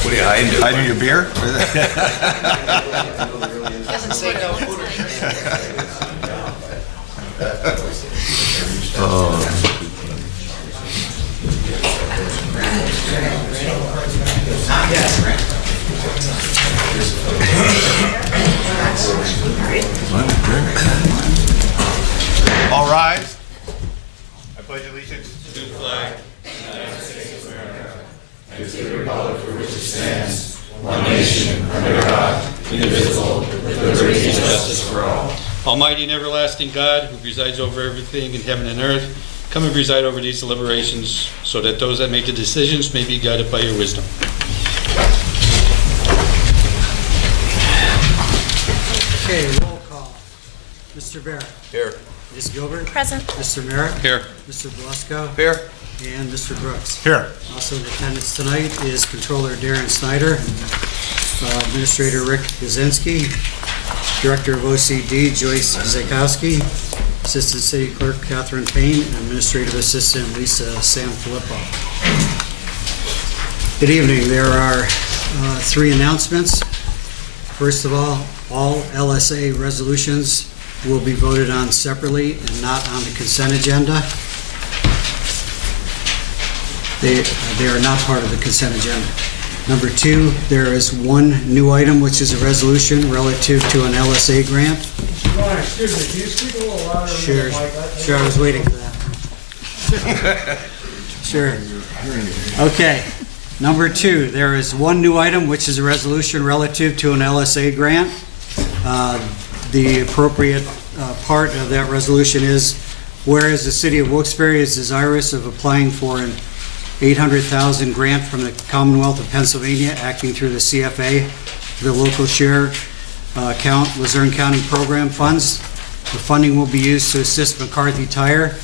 What are you hiding? Hiding your beer? Doesn't say no. All rise. I pledge allegiance to the flag. Almighty and everlasting God, who presides over everything in heaven and earth, come and preside over these deliberations, so that those that make the decisions may be guided by your wisdom. Okay, roll call. Mr. Barrett. Here. Ms. Gilbert. Present. Mr. Merritt. Here. Mr. Blasco. Here. And Mr. Brooks. Here. Also in attendance tonight is Controller Darren Snyder, Administrator Rick Kaczynski, Director of OCD Joyce Zakowski, Assistant City Clerk Catherine Payne, and Administrative Assistant Lisa Sanfilippo. Good evening. There are three announcements. First of all LSA resolutions will be voted on separately and not on the consent agenda. They are not part of the consent agenda. Number two, there is one new item, which is a resolution relative to an LSA grant. Excuse me, can you speak a little louder? Sure, I was waiting for that. Sure. Okay. Number two, there is one new item, which is a resolution relative to an LSA grant. The appropriate part of that resolution is, whereas the city of Wilkes-Barre is desirous of applying for an $800,000 grant from the Commonwealth of Pennsylvania, acting through the CFA, the local share Luzerne County program funds. The funding will be used to assist McCarthy Tire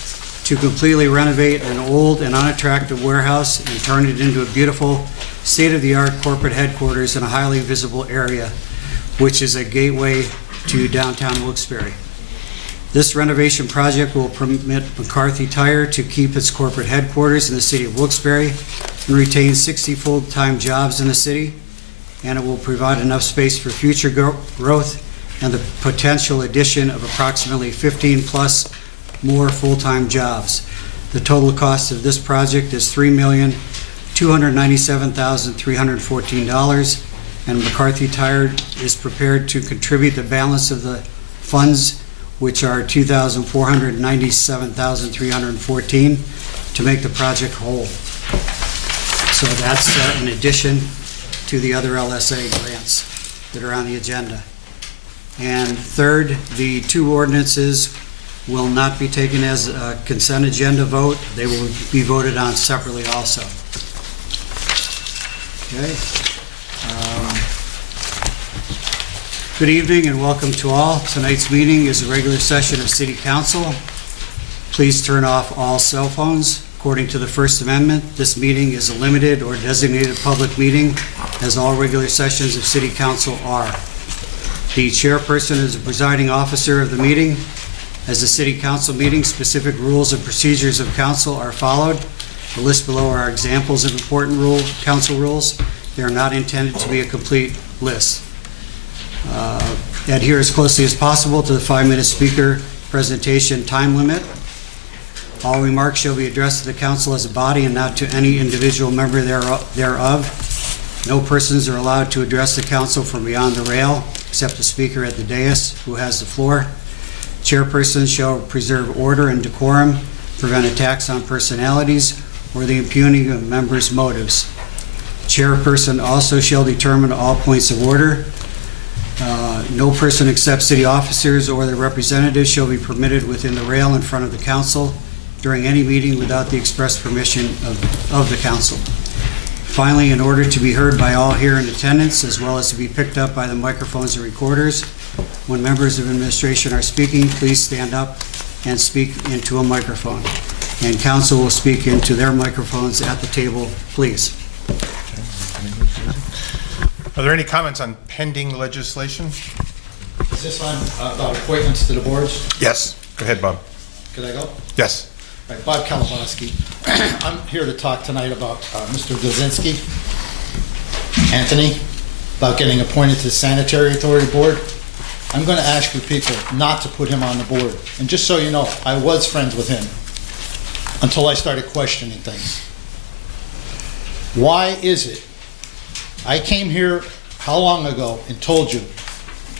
to completely renovate an old and unattractive warehouse and turn it into a beautiful, state-of-the-art corporate headquarters in a highly visible area, which is a gateway to downtown Wilkes-Barre. This renovation project will permit McCarthy Tire to keep its corporate headquarters in the city of Wilkes-Barre and retain 60 full-time jobs in the city, and it will provide enough space for future growth and the potential addition of approximately 15 plus more full-time jobs. The total cost of this project is $3,297,314, and McCarthy Tire is prepared to contribute the balance of the funds, which are $2,497,314, to make the project whole. So that's in addition to the other LSA grants that are on the agenda. And third, the two ordinances will not be taken as a consent agenda vote. They will be voted on separately also. Okay. Good evening and welcome to all. Tonight's meeting is a regular session of City Council. Please turn off all cell phones. According to the First Amendment, this meeting is a limited or designated public meeting, as all regular sessions of City Council are. The chairperson is the presiding officer of the meeting. As a City Council meeting, specific rules and procedures of council are followed. The list below are examples of important council rules. They are not intended to be a complete list. Adhere as closely as possible to the 5-minute speaker presentation time limit. All remarks shall be addressed to the council as a body and not to any individual member thereof. No persons are allowed to address the council from beyond the rail, except the speaker at the dais, who has the floor. Chairpersons shall preserve order and decorum, prevent attacks on personalities, or the impugning of members' motives. Chairperson also shall determine all points of order. No person except city officers or their representatives shall be permitted within the rail in front of the council during any meeting without the express permission of the council. Finally, in order to be heard by all here in attendance, as well as to be picked up by the microphones and recorders, when members of administration are speaking, please stand up and speak into a microphone. And council will speak into their microphones at the table, please. Are there any comments on pending legislation? Is this on about appointments to the boards? Yes. Go ahead, Bob. Could I go? Yes. All right, Bob Kalabowski. I'm here to talk tonight about Mr. Blazinski, Anthony, about getting appointed to the Sanitary Authority Board. I'm going to ask you people not to put him on the board. And just so you know, I was friends with him until I started questioning things. Why is it? I came here how long ago and told you,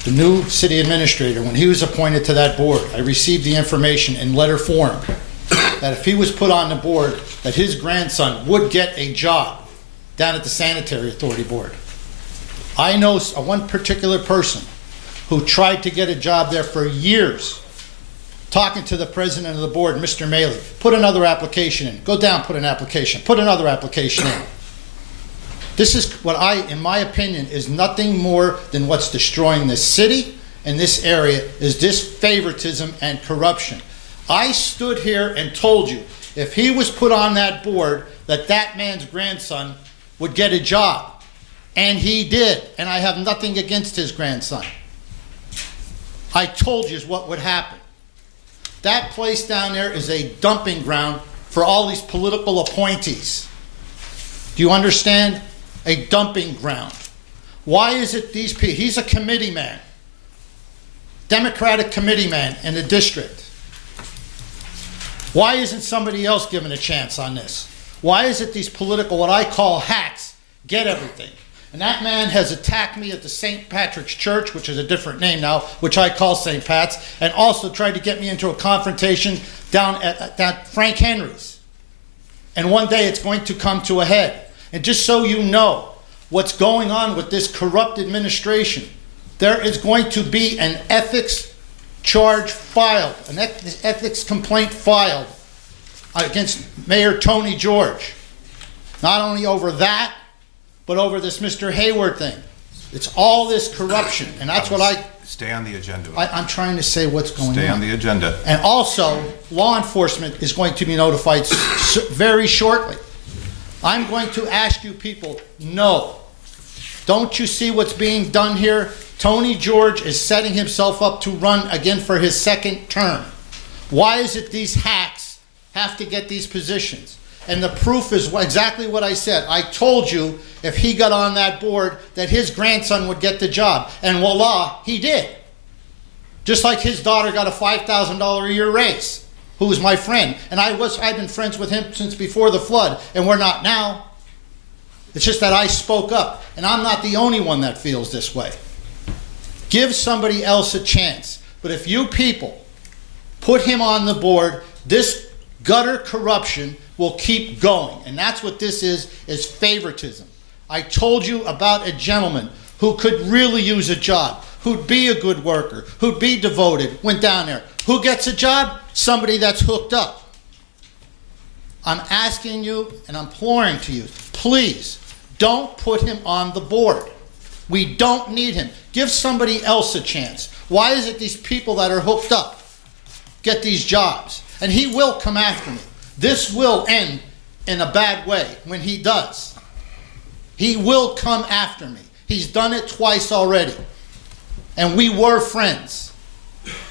the new city administrator, when he was appointed to that board, I received the information in letter form that if he was put on the board, that his grandson would get a job down at the Sanitary Authority Board. I know one particular person who tried to get a job there for years, talking to the president of the board, Mr. Maley, put another application in, go down, put an application, put another application in. This is what in my opinion, is nothing more than what's destroying this city and this area, is this favoritism and corruption. I stood here and told you, if he was put on that board, that man's grandson would get a job. And he did, and I have nothing against his grandson. I told you what would happen. That place down there is a dumping ground for all these political appointees. Do you understand? A dumping ground. Why is it these people? He's a committee man, Democratic committee man in the district. Why isn't somebody else given a chance on this? Why is it these political, what I call hacks, get everything? And that man has attacked me at the St. Patrick's Church, which is a different name now, which I call St. Pat's, and also tried to get me into a confrontation down at Frank Henry's. And one day it's going to come to a head. And just so you know what's going on with this corrupt administration, there is going to be an ethics charge filed, an ethics complaint filed against Mayor Tony George. Not only over that, but over this Mr. Hayward thing. It's all this corruption, and that's what I... Stay on the agenda. I'm trying to say what's going on. Stay on the agenda. And also, law enforcement is going to be notified very shortly. I'm going to ask you people, no. Don't you see what's being done here? Tony George is setting himself up to run again for his second term. Why is it these hacks have to get these positions? And the proof is exactly what I said. I told you if he got on that board that his grandson would get the job. And voila, he did. Just like his daughter got a $5,000 a year raise. Who was my friend, and I've been friends with him since before the flood, and we're not now. It's just that I spoke up, and I'm not the only one that feels this way. Give somebody else a chance. But if you people put him on the board, this gutter corruption will keep going, and that's what this is favoritism. I told you about a gentleman who could really use a job, who'd be a good worker, who'd be devoted, went down there. Who gets a job? Somebody that's hooked up. I'm asking you and imploring to you, please don't put him on the board. We don't need him. Give somebody else a chance. Why is it these people that are hooked up get these jobs? And he will come after me. This will end in a bad way when he does. He will come after me. He's done it twice already. And we were friends.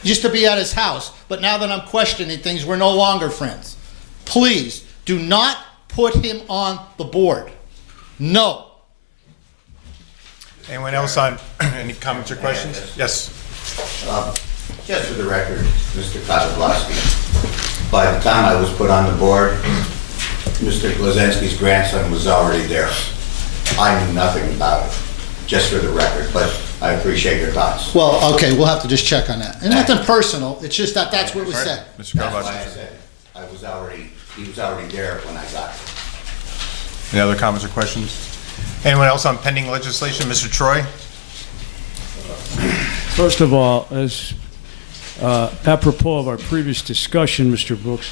Used to be at his house, but now that I'm questioning things, we're no longer friends. Please, do not put him on the board. No. Anyone else on any comments or questions? Yes. Just for the record, Mr. Kozlowski, by the time I was put on the board, Mr. Blazinski's grandson was already there. I knew nothing about it, just for the record, but I appreciate your thoughts. Well, okay, we'll have to just check on that. And nothing personal, it's just that that's what was said. Mr. That's why I Kozlowski. said he was already there when I got here. Any other comments or questions? Anyone else on pending legislation? Mr. Troy? First of all, as apropos of our previous discussion, Mr. Brooks,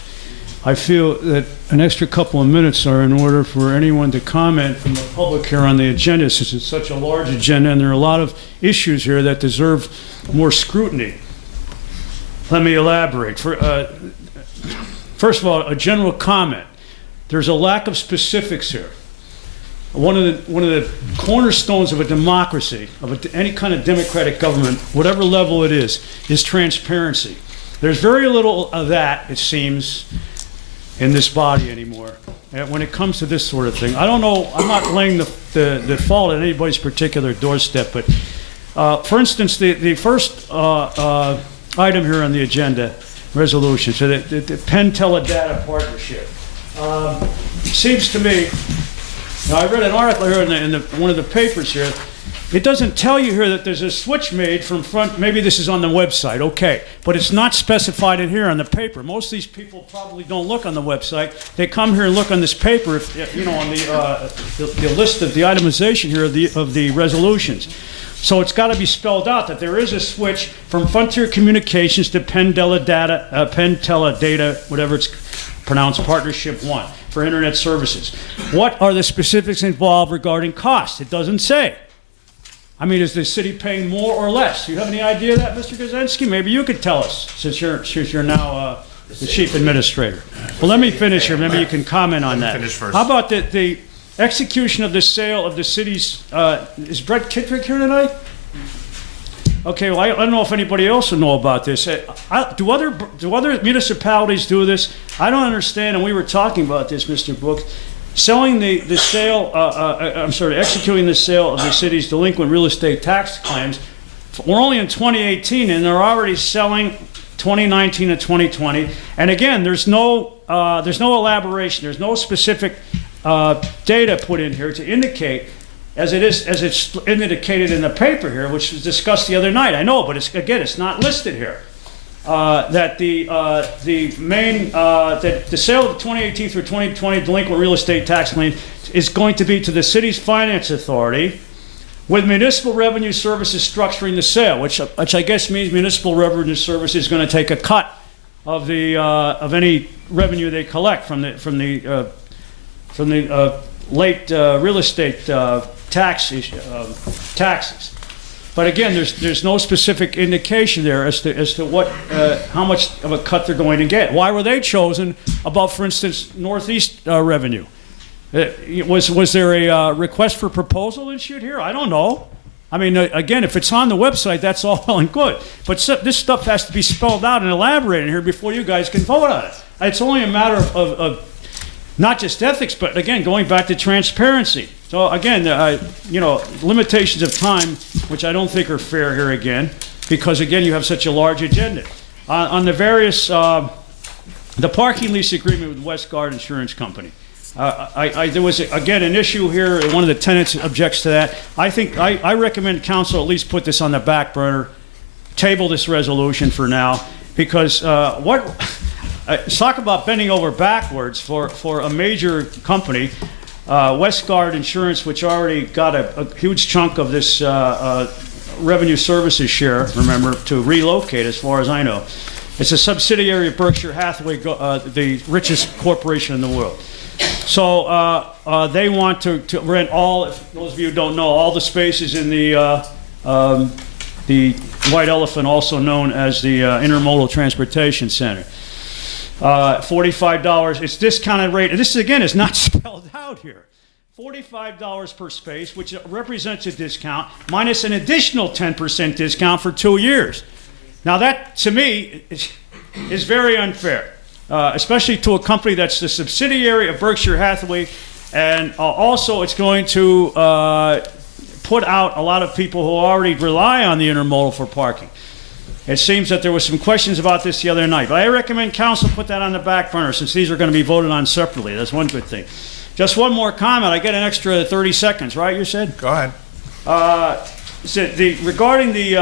I feel that an extra couple of minutes are in order for anyone to comment from the public here on the agenda, since it's such a large agenda and there are a lot of issues here that deserve more scrutiny. Let me elaborate. First of all, a general comment. There's a lack of specifics here. One of the cornerstones of a democracy, of any kind of democratic government, whatever level it is transparency. There's very little of that, it seems, in this body anymore. When it comes to this sort of thing, I don't know. I'm not laying the fault at anybody's particular doorstep, but for instance, the first item here on the agenda, resolution, so the Penn Teledata partnership, seems to me. Now, I read an article here in one of the papers here. It doesn't tell you here that there's a switch made from front. Maybe this is on the website, okay, but it's not specified in here on the paper. Most of these people probably don't look on the website. They come here and look on this paper, on the list of the itemization here of the resolutions. So it's got to be spelled out that there is a switch from Frontier Communications to Penn Teledata, whatever it's pronounced, Partnership 1 for Internet services. What are the specifics involved regarding cost? It doesn't say. I mean, is the city paying more or less? Do you have any idea of that, Mr. Kozinski? Maybe you could tell us, since you're now the chief administrator. Well, let me finish here. Maybe you can comment on that. Finish first. How about the execution of the sale of the city's, is Brett Kittredge here tonight? Okay, well, I don't know if anybody else will know about this. Do other municipalities do this? I don't understand, and we were talking about this, Mr. Brooks. Selling executing the sale of the city's delinquent real estate tax claims. We're only in 2018, and they're already selling 2019 and 2020. And again, there's no elaboration. There's no specific data put in here to indicate, as it's indicated in the paper here, which was discussed the other night. I know, but it's not listed here. That the sale of the 2018 through 2020 delinquent real estate tax claim is going to be to the city's finance authority, with municipal revenue services structuring the sale, which I guess means municipal revenue services is going to take a cut of any revenue they collect from the late real estate taxes. But again, there's no specific indication there as to what how much of a cut they're going to get. Why were they chosen above, for instance, Northeast revenue? Was there a request for proposal issued here? I don't know. I mean, again, if it's on the website, that's all well and good. But this stuff has to be spelled out and elaborated here before you guys can vote on it. It's only a matter of not just ethics, but again, going back to transparency. So again, limitations of time, which I don't think are fair here again, because again, you have such a large agenda. On the various, the parking lease agreement with Wilkes-Barre Insurance Company. There was, again, an issue here. One of the tenants objects to that. I recommend council at least put this on the back burner, table this resolution for now, because talk about bending over backwards for a major company. Wilkes-Barre Insurance, which already got a huge chunk of this revenue services share, remember, to relocate, as far as I know. It's a subsidiary of Berkshire Hathaway, the richest corporation in the world. So they want to rent all, if those of you who don't know, all the spaces in the White Elephant, also known as the Intermodal Transportation Center. $45, it's discounted rate. This, again, is not spelled out here. $45 per space, which represents a discount, minus an additional 10% discount for 2 years. Now that, to me, is very unfair, especially to a company that's the subsidiary of Berkshire Hathaway, and also it's going to put out a lot of people who already rely on the intermodal for parking. It seems that there was some questions about this the other night, but I recommend council put that on the back burner since these are going to be voted on separately. That's one good thing. Just one more comment. I get an extra 30 seconds, right, you said? Go ahead. Regarding the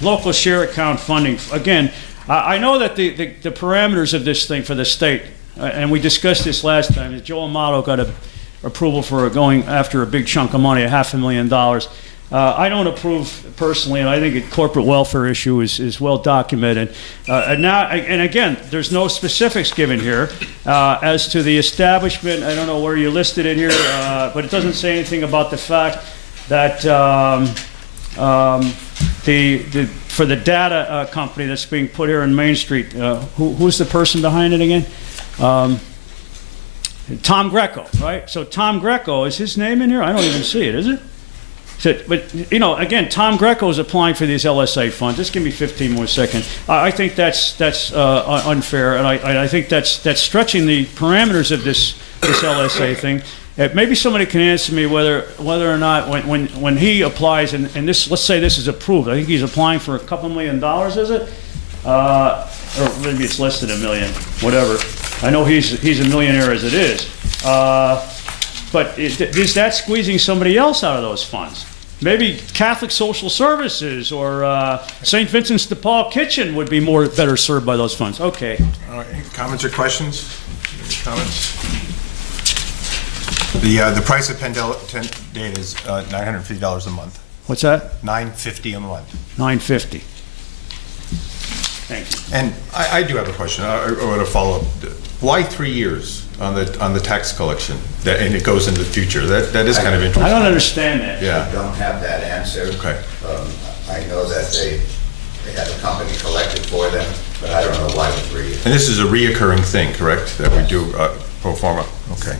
local share account funding, again, I know that the parameters of this thing for the state, and we discussed this last time, that Joe Amato got approval for going after a big chunk of money, $500,000. I don't approve personally, and I think a corporate welfare issue is well documented. And again, there's no specifics given here as to the establishment. I don't know where you listed it here, but it doesn't say anything about the fact that for the data company that's being put here in Main Street, who's the person behind it again? Tom Greco, right? So Tom Greco, is his name in here? I don't even see it, is it? But, you know, again, Tom Greco is applying for these LSA funds. Just give me 15 more seconds. I think that's unfair, and I think that's stretching the parameters of this LSA thing. Maybe somebody can answer me whether or not when he applies, and this, let's say this is approved, I think he's applying for $2 million, is it? Or maybe it's less than $1 million, whatever. I know he's a millionaire as it is. But is that squeezing somebody else out of those funds? Maybe Catholic Social Services or St. Vincent's de Paul Kitchen would be better served by those funds. Okay. All right, comments or questions? Any comments? The price of Penn data is $950 a month. What's that? $950 a month. $950. Thank you. And I do have a question. I want to follow up. Why 3 years on the tax collection? And it goes into the future. That is kind of interesting. I don't understand that. Yeah. I don't have that answer. Okay. I know that they had a company collected for them, but I don't know why the 3 years. And this is a reoccurring thing, correct? That we do pro forma. Okay.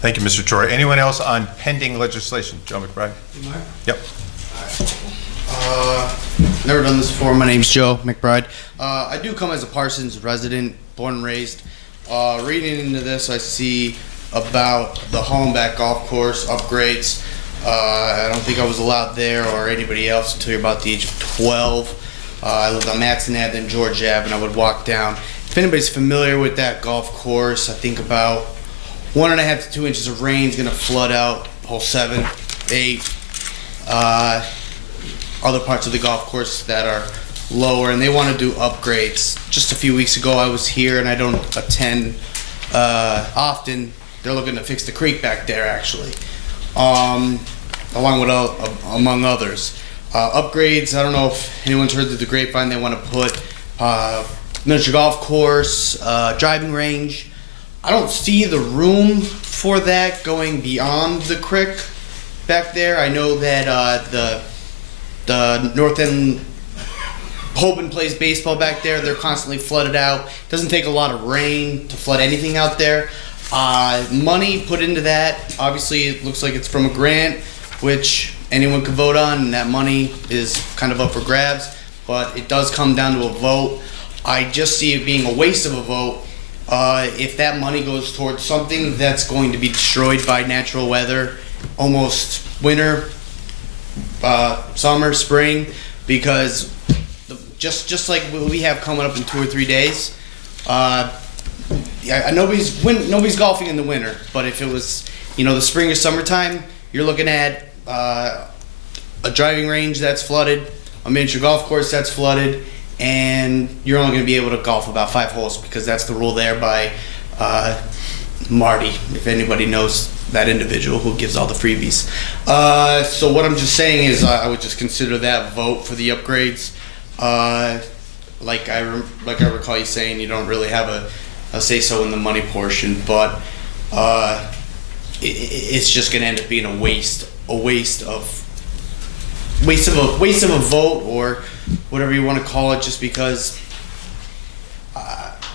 Thank you, Mr. Troy. Anyone else on pending legislation? Joe McBride? Yep. Never done this before. My name's Joe McBride. I do come as a Parsons resident, born and raised. Reading into this, I see about the Hollenbeck golf course upgrades. I don't think I was allowed there or anybody else until about the age of 12. I lived on Matson Ave and George Ave, and I would walk down. If anybody's familiar with that golf course, I think about 1.5 to 2 inches of rain is going to flood out hole 7, 8. Other parts of the golf course that are lower, and they want to do upgrades. Just a few weeks ago I was here, and I don't attend often. They're looking to fix the creek back there, actually, along with among others. Upgrades, I don't know if anyone's heard through the grapevine, they want to put miniature golf course, driving range. I don't see the room for that going beyond the creek back there. I know that the North End Hoban plays baseball back there. They're constantly flooded out. Doesn't take a lot of rain to flood anything out there. Money put into that, obviously it looks like it's from a grant, which anyone could vote on, and that money is kind of up for grabs, but it does come down to a vote. I just see it being a waste of a vote if that money goes towards something that's going to be destroyed by natural weather, almost winter, summer, spring, because just like what we have coming up in 2 or 3 days, nobody's golfing in the winter, but if it was, the spring or summertime, you're looking at a driving range that's flooded, a miniature golf course that's flooded, and you're only going to be able to golf about 5 holes because that's the rule there by Marty, if anybody knows that individual who gives all the freebies. So what I'm just saying is I would just consider that vote for the upgrades. Like I recall you saying, you don't really have a say-so in the money portion, but it's just going to end up being a waste of a vote, or whatever you want to call it, just because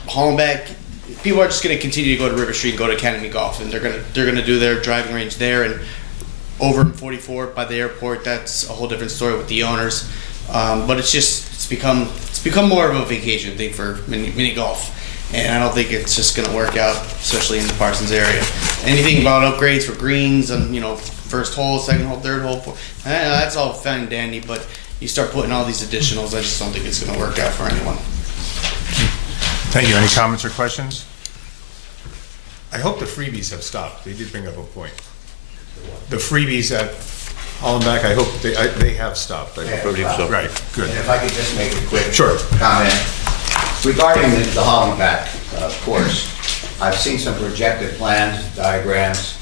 Hollenbeck, people are just going to continue to go to River Street and go to Academy Golf, and they're going to do their driving range there, and over in 44 by the airport, that's a whole different story with the owners. But it's become more of a vacation thing for mini golf, and I don't think it's just going to work out, especially in the Parsons area. Anything about upgrades for greens and first hole, second hole, third hole, fourth, that's all fine and dandy. But you start putting all these additionals, I just don't think it's going to work out for anyone. Thank you. Any comments or questions? I hope the freebies have stopped. They did bring up a point. The freebies at Hollenbeck, I hope they have stopped. I hope so. Right, good. And if I could just make a quick Sure. comment. Regarding the Hollenbeck course, I've seen some projected plans, diagrams.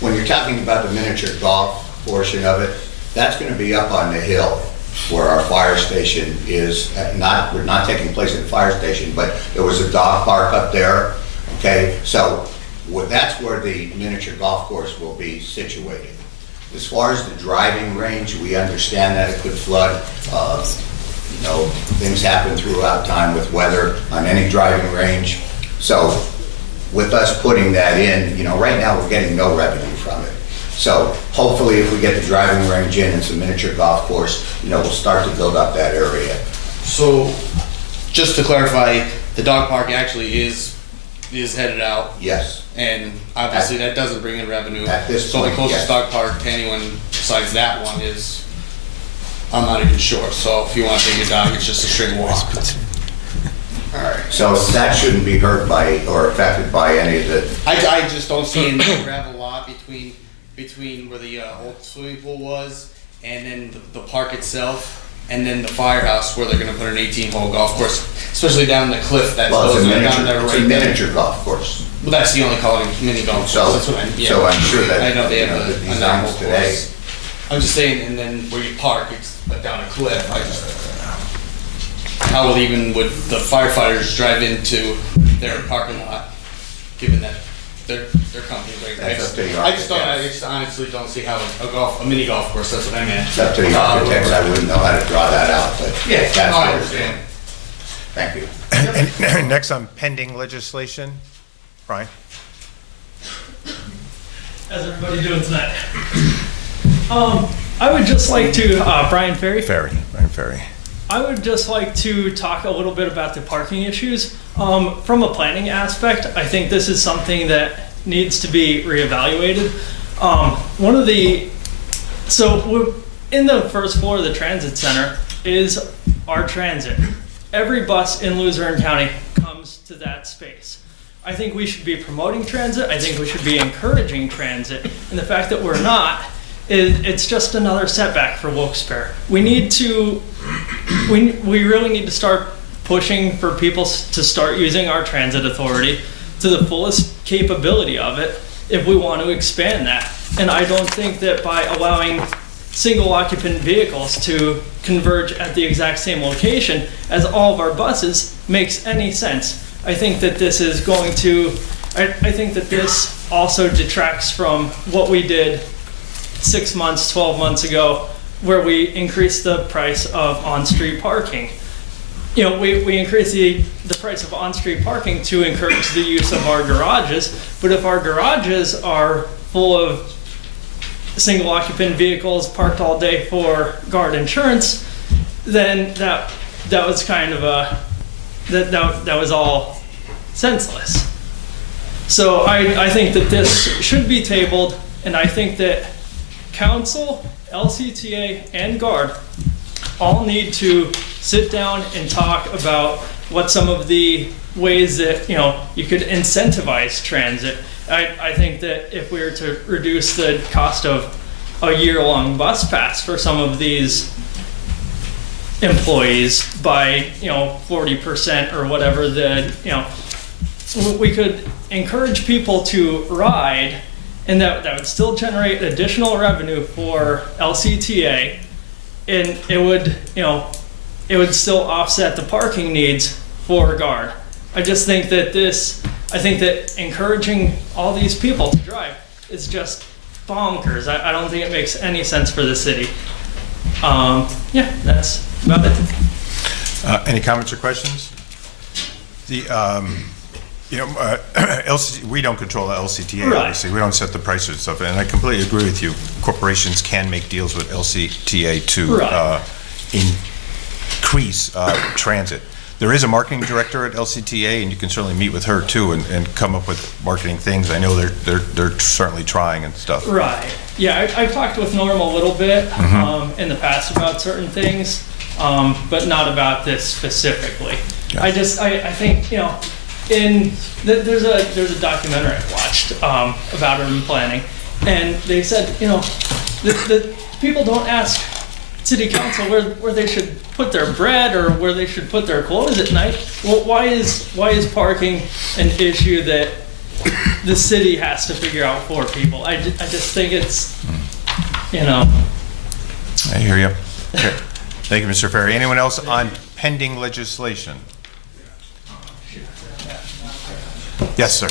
When you're talking about the miniature golf portion of it, That's gonna be up on the hill where our fire station is, we're not taking place at the fire station, but there was a dog park up there, okay? So that's where the miniature golf course will be situated. As far as the driving range, we understand that it could flood. Things happen throughout time with weather on any driving range. So with us putting that in, right now we're getting no revenue from it. So hopefully if we get the driving range in, it's a miniature golf course, we'll start to build up that area. So, just to clarify, the dog park actually is headed out, Yes. and obviously that doesn't bring in revenue. At this So the point, closest yes. dog park to anyone besides that one is, I'm not even sure, so if you wanna take your dog, it's just a straight walk. All right. So that shouldn't be hurt by or affected by any of the, I just don't see any gravel lot between where the old swimming pool was, and then the park itself, and then the firehouse where they're gonna put an 18-hole golf course, especially down the cliff that well, goes it's a down there miniature, it's a right there. miniature golf course. Well, that's the only calling mini golf course. So, That's what I, yeah. so I'm sure that, I know they have the a designs nine-hole today. course. I'm just saying, and then where you park, it's down a cliff. How would the firefighters drive into their parking lot, given that their company's right there? That's up to the I just architects. honestly don't see how a mini golf course. That's what I meant. It's up to the architects, I wouldn't know how to draw that out, but Yeah, that's no, I what we're understand. doing. Thank you. And next on pending legislation, Brian? How's everybody doing tonight? I would just like to, Brian Ferry. Brian Ferry. I would just like to talk a little bit about the parking issues. From a planning aspect, I think this is something that needs to be reevaluated. So in the first floor of the transit center is our transit. Every bus in Luzerne County comes to that space. I think we should be promoting transit. I think we should be encouraging transit. And the fact that we're not, it's just another setback for Wilkes-Barre. We really need to start pushing for people to start using our transit authority to the fullest capability of it if we want to expand that. And I don't think that by allowing single occupant vehicles to converge at the exact same location as all of our buses makes any sense. I think that this is going to, I think that this also detracts from what we did 6 months, 12 months ago, where we increased the price of on-street parking. We increased the price of on-street parking to encourage the use of our garages, but if our garages are full of single occupant vehicles parked all day for guard insurance, then that was kind of that was all senseless. So I think that this should be tabled, and I think that council, LCTA, and guard all need to sit down and talk about what some of the ways that you could incentivize transit. I think that if we were to reduce the cost of a year-long bus pass for some of these employees by 40% or whatever, we could encourage people to ride, and that would still generate additional revenue for LCTA, and it would still offset the parking needs for guard. I just think that encouraging all these people to drive is just bonkers. I don't think it makes any sense for the city. Yeah, that's about it. Any comments or questions? We don't control the LCTA, Right. obviously. We don't set the prices and stuff, and I completely agree with you. Corporations can make deals with LCTA to Right. increase transit. There is a marketing director at LCTA, and you can certainly meet with her too and come up with marketing things. I know they're certainly trying and stuff. Right. Yeah, I've talked with Norm a little bit in the past about certain things, but not about this specifically. Yeah. I think there's a documentary I watched about urban planning, and they said the people don't ask city council where they should put their bread or where they should put their clothes at night. Well, why is parking an issue that the city has to figure out for people? I just think it's I hear you. Okay. Thank you, Mr. Ferry. Anyone else on pending legislation? Yes, sir.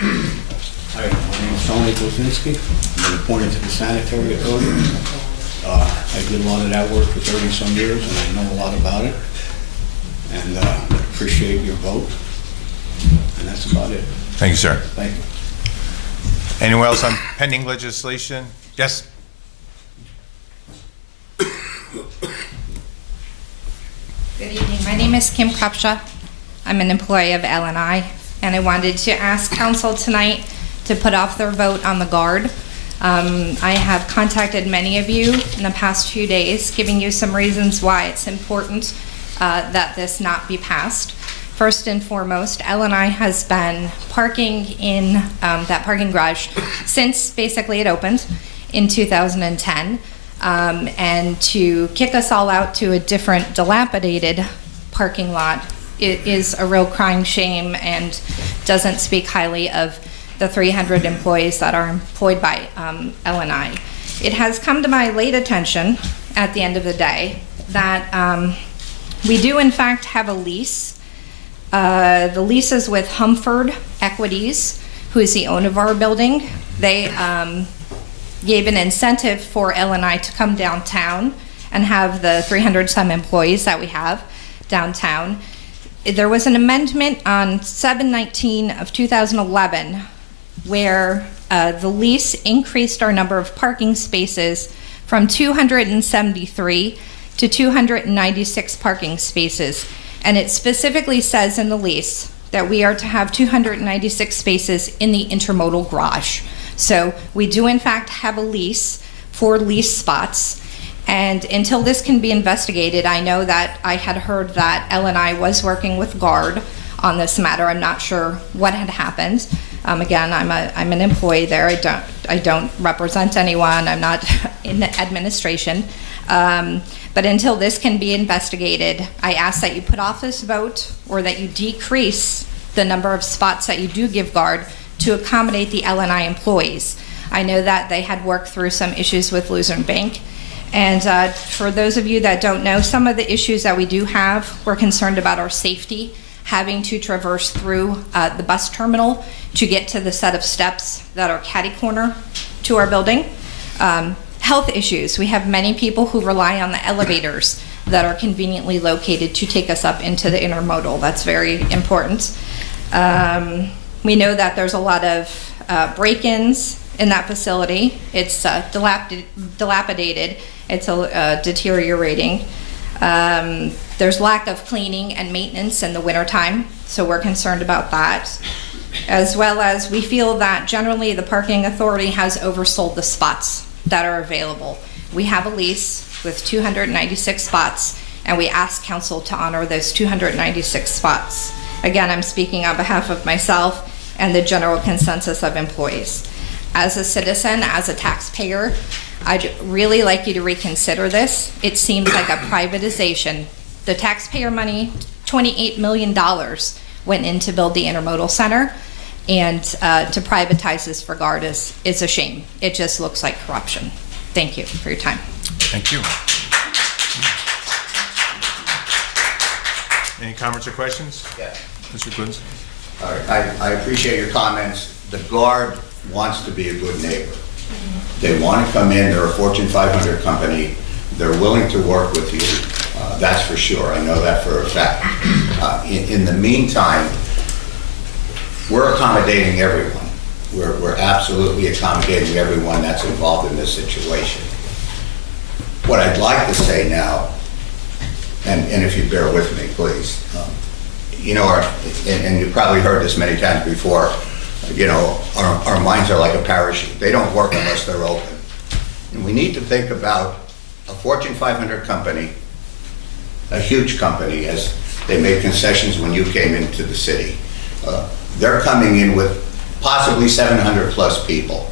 Hi, my name is Tony Kozinski. I've been appointed to the sanitary authority. I did a lot of that work for 30-some years, and I know a lot about it. And appreciate your vote. And that's about it. Thank you, sir. Thank you. Anyone else on pending legislation? Yes? Good evening. My name is Kim Krupsha. I'm an employee of LNI, and I wanted to ask council tonight to put off their vote on the guard. I have contacted many of you in the past few days, giving you some reasons why it's important that this not be passed. First and foremost, LNI has been parking in that parking garage since basically it opened in 2010. And to kick us all out to a different dilapidated parking lot, it is a real crying shame and doesn't speak highly of the 300 employees that are employed by LNI. It has come to my late attention at the end of the day that we do in fact have a lease. The lease is with Humford Equities, who is the owner of our building. They gave an incentive for LNI to come downtown and have the 300-some employees that we have downtown. There was an amendment on 7/19 of 2011 where the lease increased our number of parking spaces from 273 to 296 parking spaces. And it specifically says in the lease that we are to have 296 spaces in the intermodal garage. So we do in fact have a lease for lease spots. And until this can be investigated, I know that I had heard that LNI was working with GUARD on this matter. I'm not sure what had happened. Again, I'm an employee there. I don't represent anyone. I'm not in the administration. But until this can be investigated, I ask that you put off this vote or that you decrease the number of spots that you do give GUARD to accommodate the LNI employees. I know that they had worked through some issues with Luzerne Bank. And for those of you that don't know, some of the issues that we do have, we're concerned about our safety, having to traverse through the bus terminal to get to the set of steps that are catty corner to our building. Health issues. We have many people who rely on the elevators that are conveniently located to take us up into the intermodal. That's very important. We know that there's a lot of break-ins in that facility. It's dilapidated. It's deteriorating. There's lack of cleaning and maintenance in the wintertime, so we're concerned about that. As well as we feel that generally the parking authority has oversold the spots that are available. We have a lease with 296 spots, and we ask council to honor those 296 spots. Again, I'm speaking on behalf of myself and the general consensus of employees. As a citizen, as a taxpayer, I'd really like you to reconsider this. It seems like a privatization. The taxpayer money, $28 million, went in to build the intermodal center, and to privatize this for GUARD is a shame. It just looks like corruption. Thank you for your time. Thank you. Any comments or questions? Yeah. Mr. Glintz? All right, I appreciate your comments. The Guard wants to be a good neighbor. They want to come in, they're a Fortune 500 company, they're willing to work with you, that's for sure, I know that for a fact. In the meantime, we're accommodating everyone. We're absolutely accommodating everyone that's involved in this situation. What I'd like to say now, and if you bear with me, please, you know, and you've probably heard this many times before, you know, our minds are like a parachute. They don't work unless they're open. And we need to think about a Fortune 500 company, a huge company, as they made concessions when you came into the city. They're coming in with possibly 700 plus people.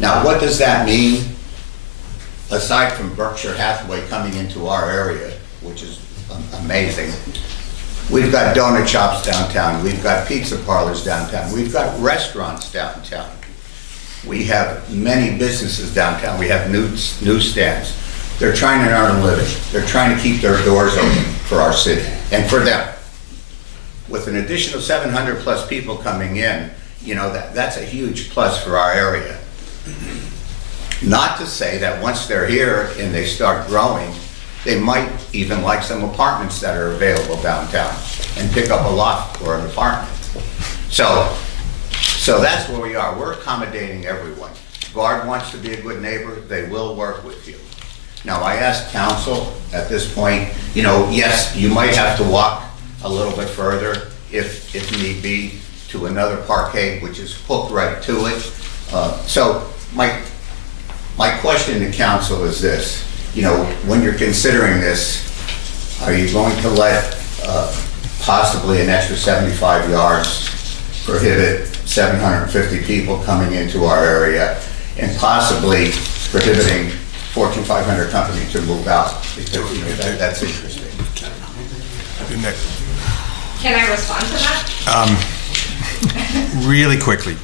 Now, what does that mean? Aside from Berkshire Hathaway coming into our area, which is amazing, we've got donut shops downtown, we've got pizza parlors downtown, we've got restaurants downtown. We have many businesses downtown. We have newsstands. They're trying to earn a living. They're trying to keep their doors open for our city and for them. With an additional 700 plus people coming in, you know, that's a huge plus for our area. Not to say that once they're here and they start growing, they might even like some apartments that are available downtown and pick up a lot or an apartment. So that's where we are. We're accommodating everyone. Guard wants to be a good neighbor, they will work with you. Now, I asked council at this point, you know, yes, you might have to walk a little bit further if need be to another parkade, which is hooked right to it. So my question to council is this, you know, when you're considering this, are you going to let possibly an extra 75 yards prohibit 750 people coming into our area and possibly prohibiting Fortune 500 company to move out? Because, you know, that's interesting. Can I respond to that? Really quickly.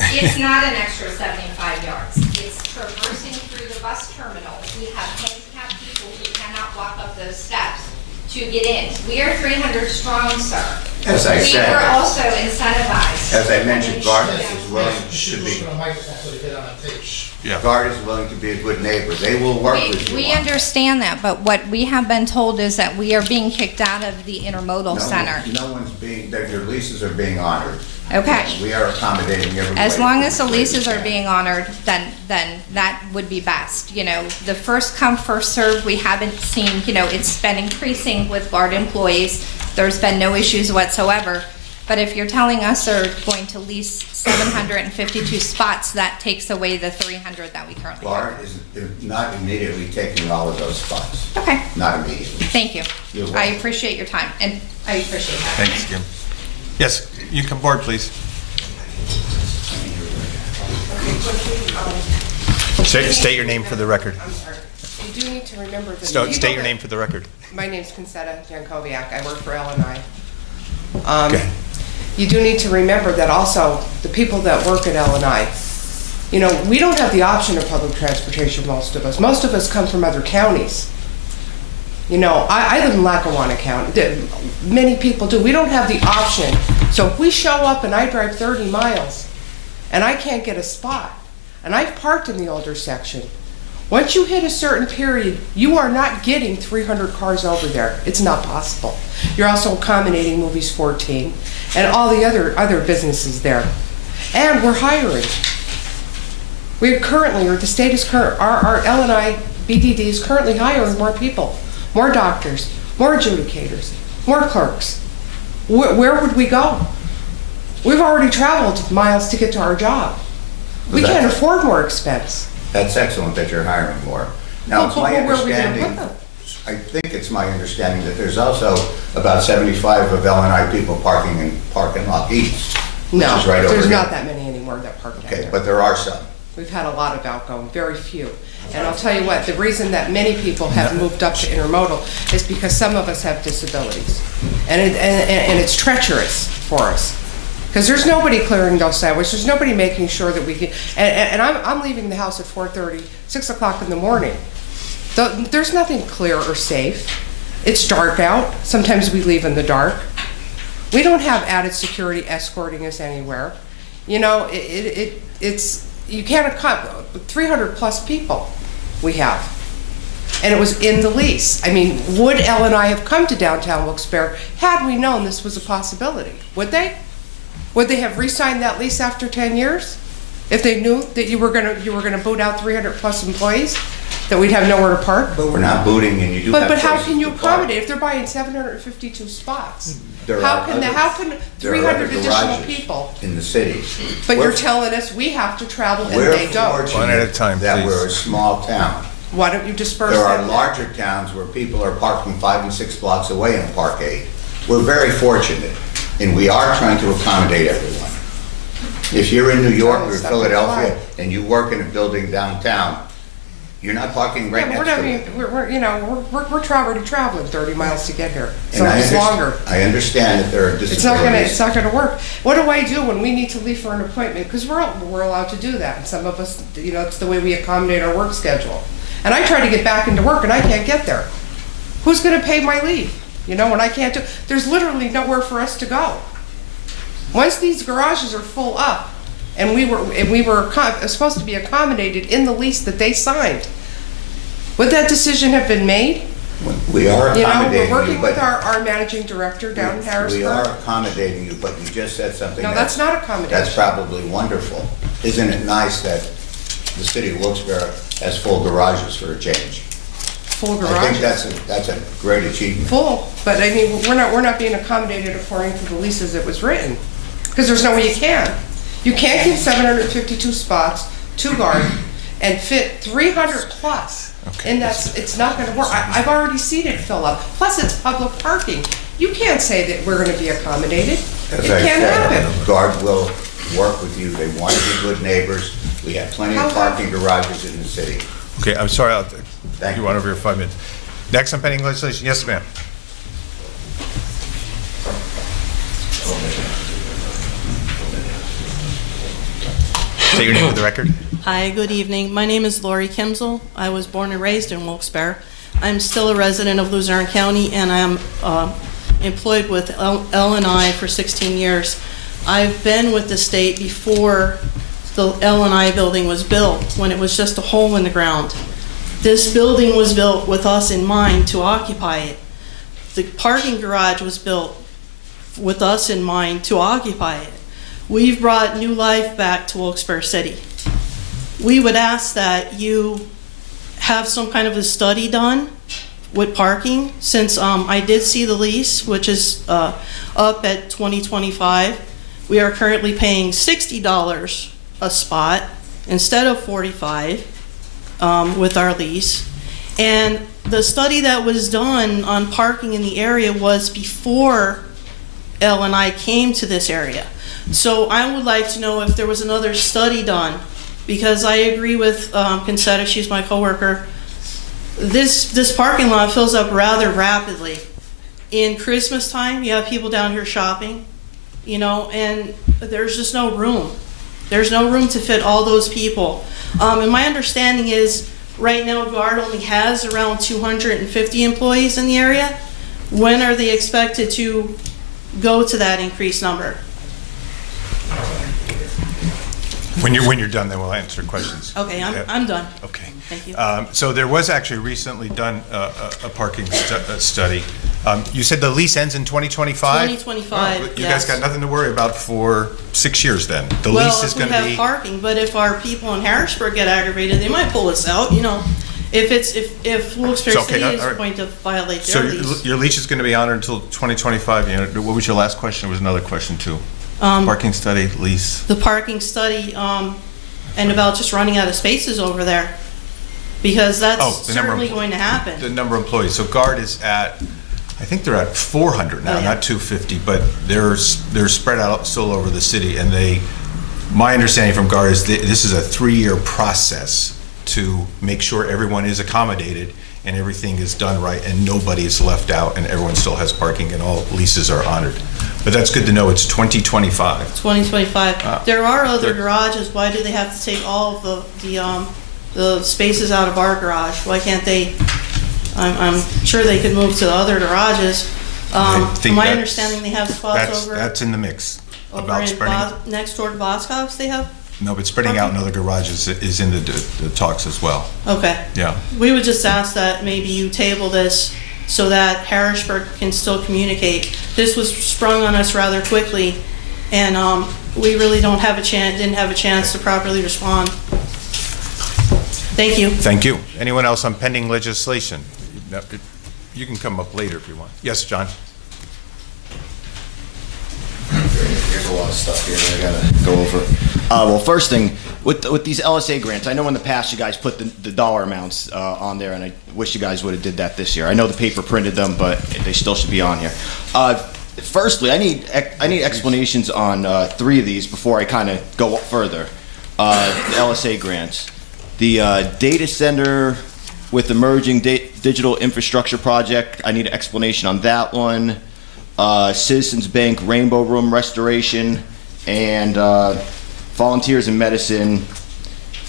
It's not an extra 75 yards. It's traversing through the bus terminal. We have handicapped people who cannot walk up those steps to get in. We are 300 strong, sir. As I said, we were also incentivized. as I mentioned, Guard is willing to be. Guard is willing to be a good neighbor. They will work with you. We understand that, but what we have been told is that we are being kicked out of the intermodal center. No one's being, your leases are being honored. Okay. We are accommodating everybody. As long as the leases are being honored, then that would be best. You know, the first come, first served, we haven't seen, you know, it's been increasing with Guard employees. There's been no issues whatsoever. But if you're telling us they're going to lease 752 spots, that takes away the 300 that we currently have. Guard is not immediately taking all of those spots. Okay. Not immediately. Thank you. You're welcome. I appreciate your time, and I appreciate that. Thanks, Kim. Yes, you come forward, please. State your name for the record. I'm sorry. You do need to remember that. State your name for the record. My name's Concetta Jankowiak. I work for LNI. Okay. You do need to remember that also the people that work at LNI, you know, we don't have the option of public transportation, most of us. Most of us come from other counties. You know, I live in Lackawanna County. Many people do. We don't have the option. So if we show up and I drive 30 miles and I can't get a spot, and I've parked in the older section, once you hit a certain period, you are not getting 300 cars over there. It's not possible. You're also accommodating Movies 14 and all the other businesses there. And we're hiring. We're currently, or the state is current, our LNI BDD is currently hiring more people, more doctors, more adjudicators, more clerks. Where would we go? We've already traveled miles to get to our job. We can't afford more expense. That's excellent that you're hiring more. Now, it's my Where are we gonna understanding, put them? I think it's my understanding that there's also about 75 of LNI people parking in Parking Lot East, which No, is right over there's here. not that many anymore that park down Okay, there. but there are some. We've had a lot of outgoing, very few. And I'll tell you what, the reason that many people have moved up to intermodal is because some of us have disabilities. And it's treacherous for us. Because there's nobody clearing those sidewalks, there's nobody making sure that we can, and I'm leaving the house at 4:30, 6 o'clock in the morning. There's nothing clear or safe. It's dark out, sometimes we leave in the dark. We don't have added security escorting us anywhere. You know, it's, you can't account, 300 plus people we have. And it was in the lease. I mean, would L&I have come to downtown Wilkes-Barre had we known this was a possibility? Would they? Would they have re-signed that lease after 10 years? If they knew that you were gonna boot out 300 plus employees? That we'd have nowhere to park? But we're not booting and you do have But how places can you to park. accommodate if they're buying 752 spots? There How are can 300 other additional garages people? in the city. But We're- you're telling us we have to travel and We're they don't. fortunate One at a time, that please. we're a small town. Why don't you disperse There are them? larger towns where people are parking 5 and 6 blocks away in Parkade. We're very fortunate, and we are trying to accommodate everyone. If you're in New York or Philadelphia and you work in a building downtown, You're not parking right Yeah, but next to we're, it. not, we're, you know, we're already traveling 30 miles to get here. And So I it's longer. I understand that there are It's not gonna, disabilities. it's not gonna work. What do I do when we need to leave for an appointment? Because we're allowed to do that. And some of us, you know, it's the way we accommodate our work schedule. And I try to get back into work and I can't get there. Who's gonna pay my leave? You know, when I can't do, there's literally nowhere for us to go. Once these garages are full up, and we were supposed to be accommodated in the lease that they signed, would that decision have been made? We are You know, accommodating we're you, working with but our managing director down in Harrisburg. we are accommodating you, but you just said something No, that's not accommodation. that's probably wonderful. Isn't it nice that the city of Wilkes-Barre has full garages for a change? Full I think garages. that's a great achievement. Full, but I mean, we're not being accommodated according to the lease as it was written. Because there's no way you can. You can't give 752 spots, 2 guard, and fit 300 plus. Okay. And it's not gonna work. I've already seen it fill up. Plus, it's public parking. You can't say that we're gonna be accommodated. As It I can't said, happen. Guard will work with you. They want to be good neighbors. We have plenty of parking garages in the city. Okay, I'm sorry, Thank you you. went over your 5 minutes. Next on pending legislation, yes, ma'am. Say your name for the record. Hi, good evening. My name is Lori Kimzel. I was born and raised in Wilkes-Barre. I'm still a resident of Luzerne County, and I'm employed with L&I for 16 years. I've been with the state before the L&I building was built, when it was just a hole in the ground. This building was built with us in mind to occupy it. The parking garage was built with us in mind to occupy it. We've brought new life back to Wilkes-Barre City. We would ask that you have some kind of a study done with parking, since I did see the lease, which is up at 2025. We are currently paying $60 a spot instead of $45 with our lease. And the study that was done on parking in the area was before L&I came to this area. So I would like to know if there was another study done, because I agree with Concetta, she's my coworker. This parking lot fills up rather rapidly. In Christmas time, you have people down here shopping, you know, and there's just no room. There's no room to fit all those people. And my understanding is right now GUARD only has around 250 employees in the area. When are they expected to go to that increased number? When you're done, then we'll answer questions. Okay, Yeah. I'm done. Okay. Thank you. So there was actually recently done a parking study. You said the lease ends in 2025? 2025, Oh, you guys yes. got nothing to worry about for 6 years then? The Well, lease is if we going to have be... parking, but if our people in Harrisburg get aggravated, they might pull us out, you know. If Wilkes-Barre So, okay, City is all right. going to violate So their lease. your lease is going to be honored until 2025. You know, what was your last question? There was another question too. Parking study, lease. The parking study, and about just running out of spaces over there, because that's Oh, the number of- certainly going to happen. The number of employees. So GUARD is at, I think they're at 400 now, Oh, yeah. not 250, but they're spread out still over the city. And my understanding from GUARD is this is a 3-year process to make sure everyone is accommodated and everything is done right and nobody is left out and everyone still has parking and all leases are honored. But that's good to know. It's 2025. 2025. There are other Good. garages. Why do they have to take all of the spaces out of our garage? Why can't they? I'm sure they could move to the other garages. I think From my that's- understanding, they have spots over That's in the mix. over About in spreading. next door to Boscov's. They have. No, but spreading out in other garages is in the talks as well. Okay. Yeah. We would just ask that maybe you table this so that Harrisburg can still communicate. This was sprung on us rather quickly, and we really didn't have a chance to properly respond. Thank you. Thank you. Anyone else on pending legislation? You can come up later if you want. Yes, John? There's a lot of stuff here that I gotta go over. Well, first thing, with these LSA grants, I know in the past you guys put the dollar amounts on there, and I wish you guys would have did that this year. I know the paper printed them, but they still should be on here. Firstly, I need explanations on 3 of these before I kind of go further. The LSA grants. The data center with emerging digital infrastructure project, I need an explanation on that one. Citizens Bank Rainbow Room restoration, and volunteers in medicine,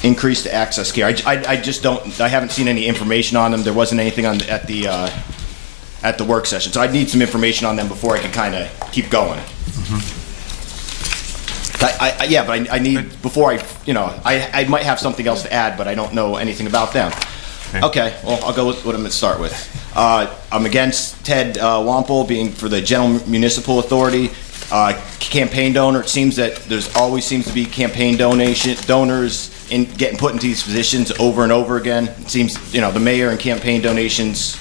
increased access care. I just don't, I haven't seen any information on them. There wasn't anything on at the work session, so I'd need some information on them before I can kind of keep going. Yeah, but I need, before I might have something else to add, but I don't know anything about them. Okay, well, I'll go with what I'm going to start with. I'm against Ted Wampel being for the General Municipal Authority. Campaign donor, it seems that there's always seems to be campaign donors in getting put into these positions over and over again. It seems, the mayor and campaign donations,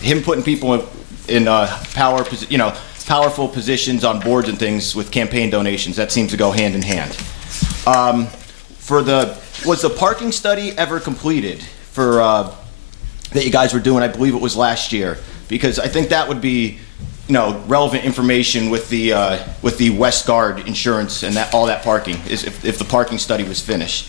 him putting people in powerful positions on boards and things with campaign donations, that seems to go hand in hand. Was the parking study ever completed for that you guys were doing? I believe it was last year, because I think that would be relevant information with the West Guard insurance and all that parking, is if the parking study was finished.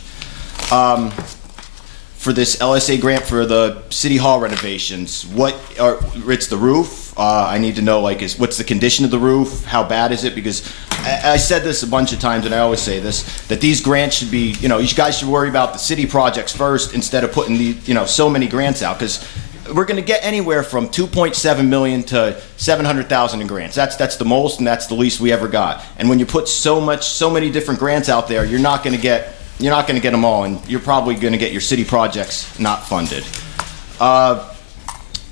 For this LSA grant for the City Hall renovations, it's the roof. I need to know, what's the condition of the roof? How bad is it? Because I said this a bunch of times, and I always say this, that these grants should be, you guys should worry about the city projects first instead of putting so many grants out, because we're going to get anywhere from 2.7 million to 700,000 in grants. That's the most, and that's the least we ever got. And when you put so many different grants out there, you're not going to get them all, and you're probably going to get your city projects not funded.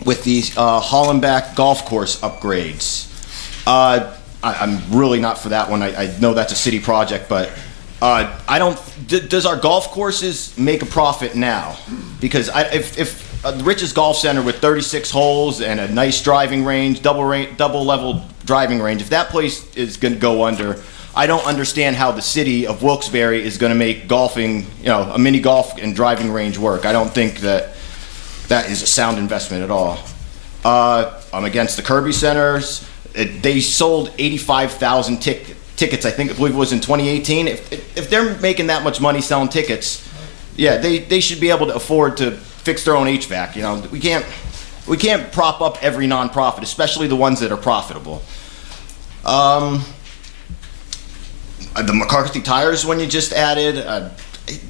With the Hollenbach golf course upgrades, I'm really not for that one. I know that's a city project, but I don't. Does our golf courses make a profit now? Because if the richest golf center with 36 holes and a nice driving range, double level driving range, if that place is going to go under, I don't understand how the city of Wilkes-Barre is going to make golfing, a mini golf and driving range work. I don't think that is a sound investment at all. I'm against the Kirby Centers. They sold 85,000 tickets, I believe it was in 2018. If they're making that much money selling tickets, yeah, they should be able to afford to fix their own HVAC. We can't prop up every nonprofit, especially the ones that are profitable. The McCarthy Tires one you just added,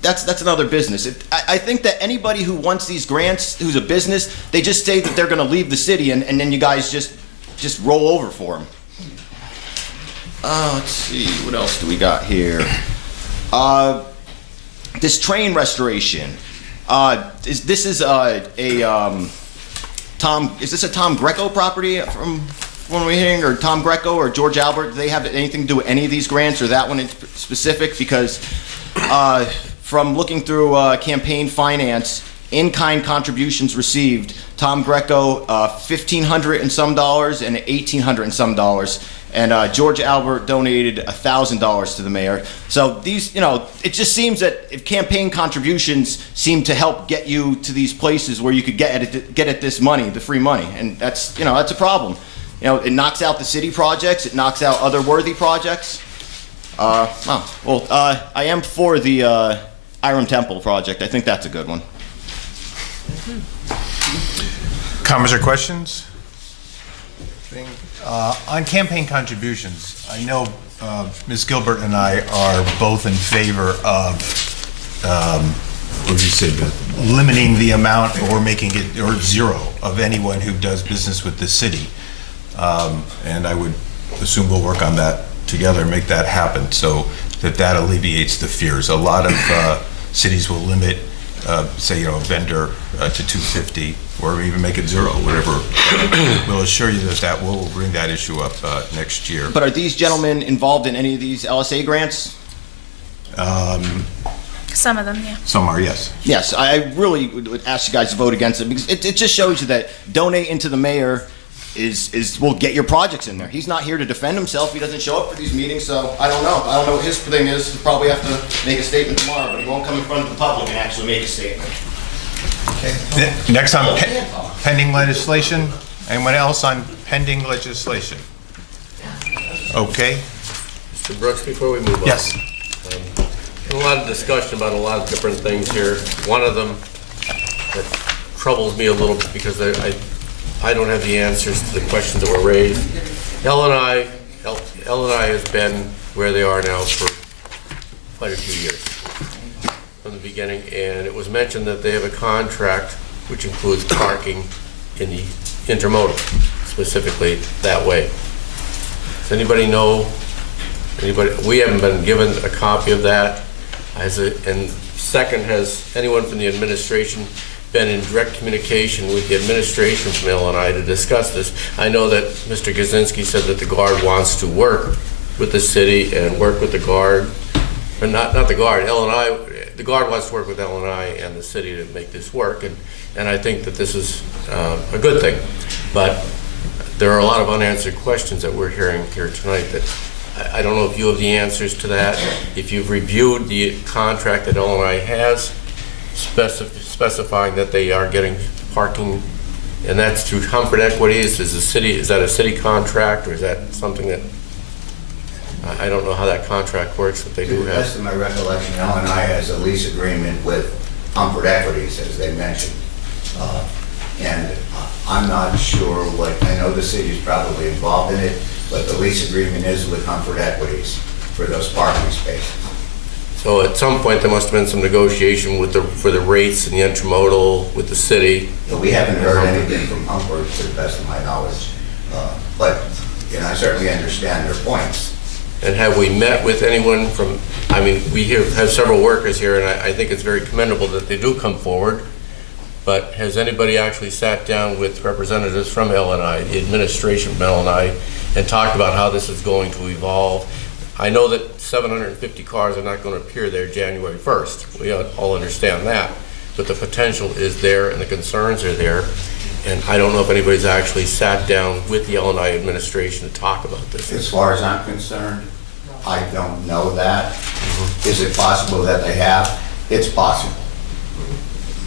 that's another business. I think that anybody who wants these grants, who's a business, they just say that they're going to leave the city, and then you guys just roll over for them. Let's see, what else do we got here? This train restoration. Is this a Tom Greco property from when we're hearing, or Tom Greco or George Albert? Do they have anything to do with any of these grants, or that one in specific? Because from looking through campaign finance, in-kind contributions received, Tom Greco $1,500 and some dollars and $1,800 and some dollars, and George Albert donated $1,000 to the mayor. So these, it just seems that if campaign contributions seem to help get you to these places where you could get at this money, the free money, and that's a problem. It knocks out the city projects, it knocks out other worthy projects. I am for the Hiram Temple project. I think that's a good one. Comments or questions? On campaign contributions, I know Ms. Gilbert and I are both in favor of, limiting the amount or making it or zero of anyone who does business with the city. And I would assume we'll work on that together, make that happen, so that alleviates the fears. A lot of cities will limit, say, a vendor to 250, or even make it zero, whatever. We'll assure you that we'll bring that issue up next year. But are these gentlemen involved in any of these LSA grants? Some of them, yeah. Some are, yes. Yes, I really would ask you guys to vote against it, because it just shows you that donating to the mayor will get your projects in there. He's not here to defend himself. He doesn't show up for these meetings, so I don't know. I don't know what his thing is. He'll probably have to make a statement tomorrow, but he won't come in front of the public and actually make a statement. Okay. Next on pending legislation. Anyone else on pending legislation? Okay. Mr. Brooks, before we move on. Yes. A lot of discussion about a lot of different things here. One of them that troubles me a little bit because I don't have the answers to the questions that were raised. L&I has been where they are now for quite a few years from the beginning, and it was mentioned that they have a contract which includes parking in the intermodal, specifically that way. Does anybody know? We haven't been given a copy of that. And second, has anyone from the administration been in direct communication with the administration from L&I to discuss this? I know that Mr. Kaczynski said that the Guard wants to work with the city and work with the Guard, but not the Guard, L&I. The Guard wants to work with L&I and the city to make this work, and I think that this is a good thing. But there are a lot of unanswered questions that we're hearing here tonight that I don't know if you have the answers to that. If you've reviewed the contract that L&I has, specifying that they are getting parking, and that's through Comfort Equities. Is that a city contract, or is that something that I don't know how that contract works, but they do have? To the best of my recollection, L&I has a lease agreement with Comfort Equities, as they mentioned. And I'm not sure I know the city's probably involved in it, but the lease agreement is with Comfort Equities for those parking spaces. So at some point, there must have been some negotiation for the rates and the intermodal with the city. We haven't heard anything from Comfort, to the best of my knowledge. But I certainly understand their points. And have we met with anyone from, we have several workers here, and I think it's very commendable that they do come forward, but has anybody actually sat down with representatives from L&I, the administration from L&I, and talked about how this is going to evolve? I know that 750 cars are not going to appear there January 1st. We all understand that, but the potential is there and the concerns are there. And I don't know if anybody's actually sat down with the L&I administration to talk about this. As far as I'm concerned, I don't know that. Is it possible that they have? It's possible.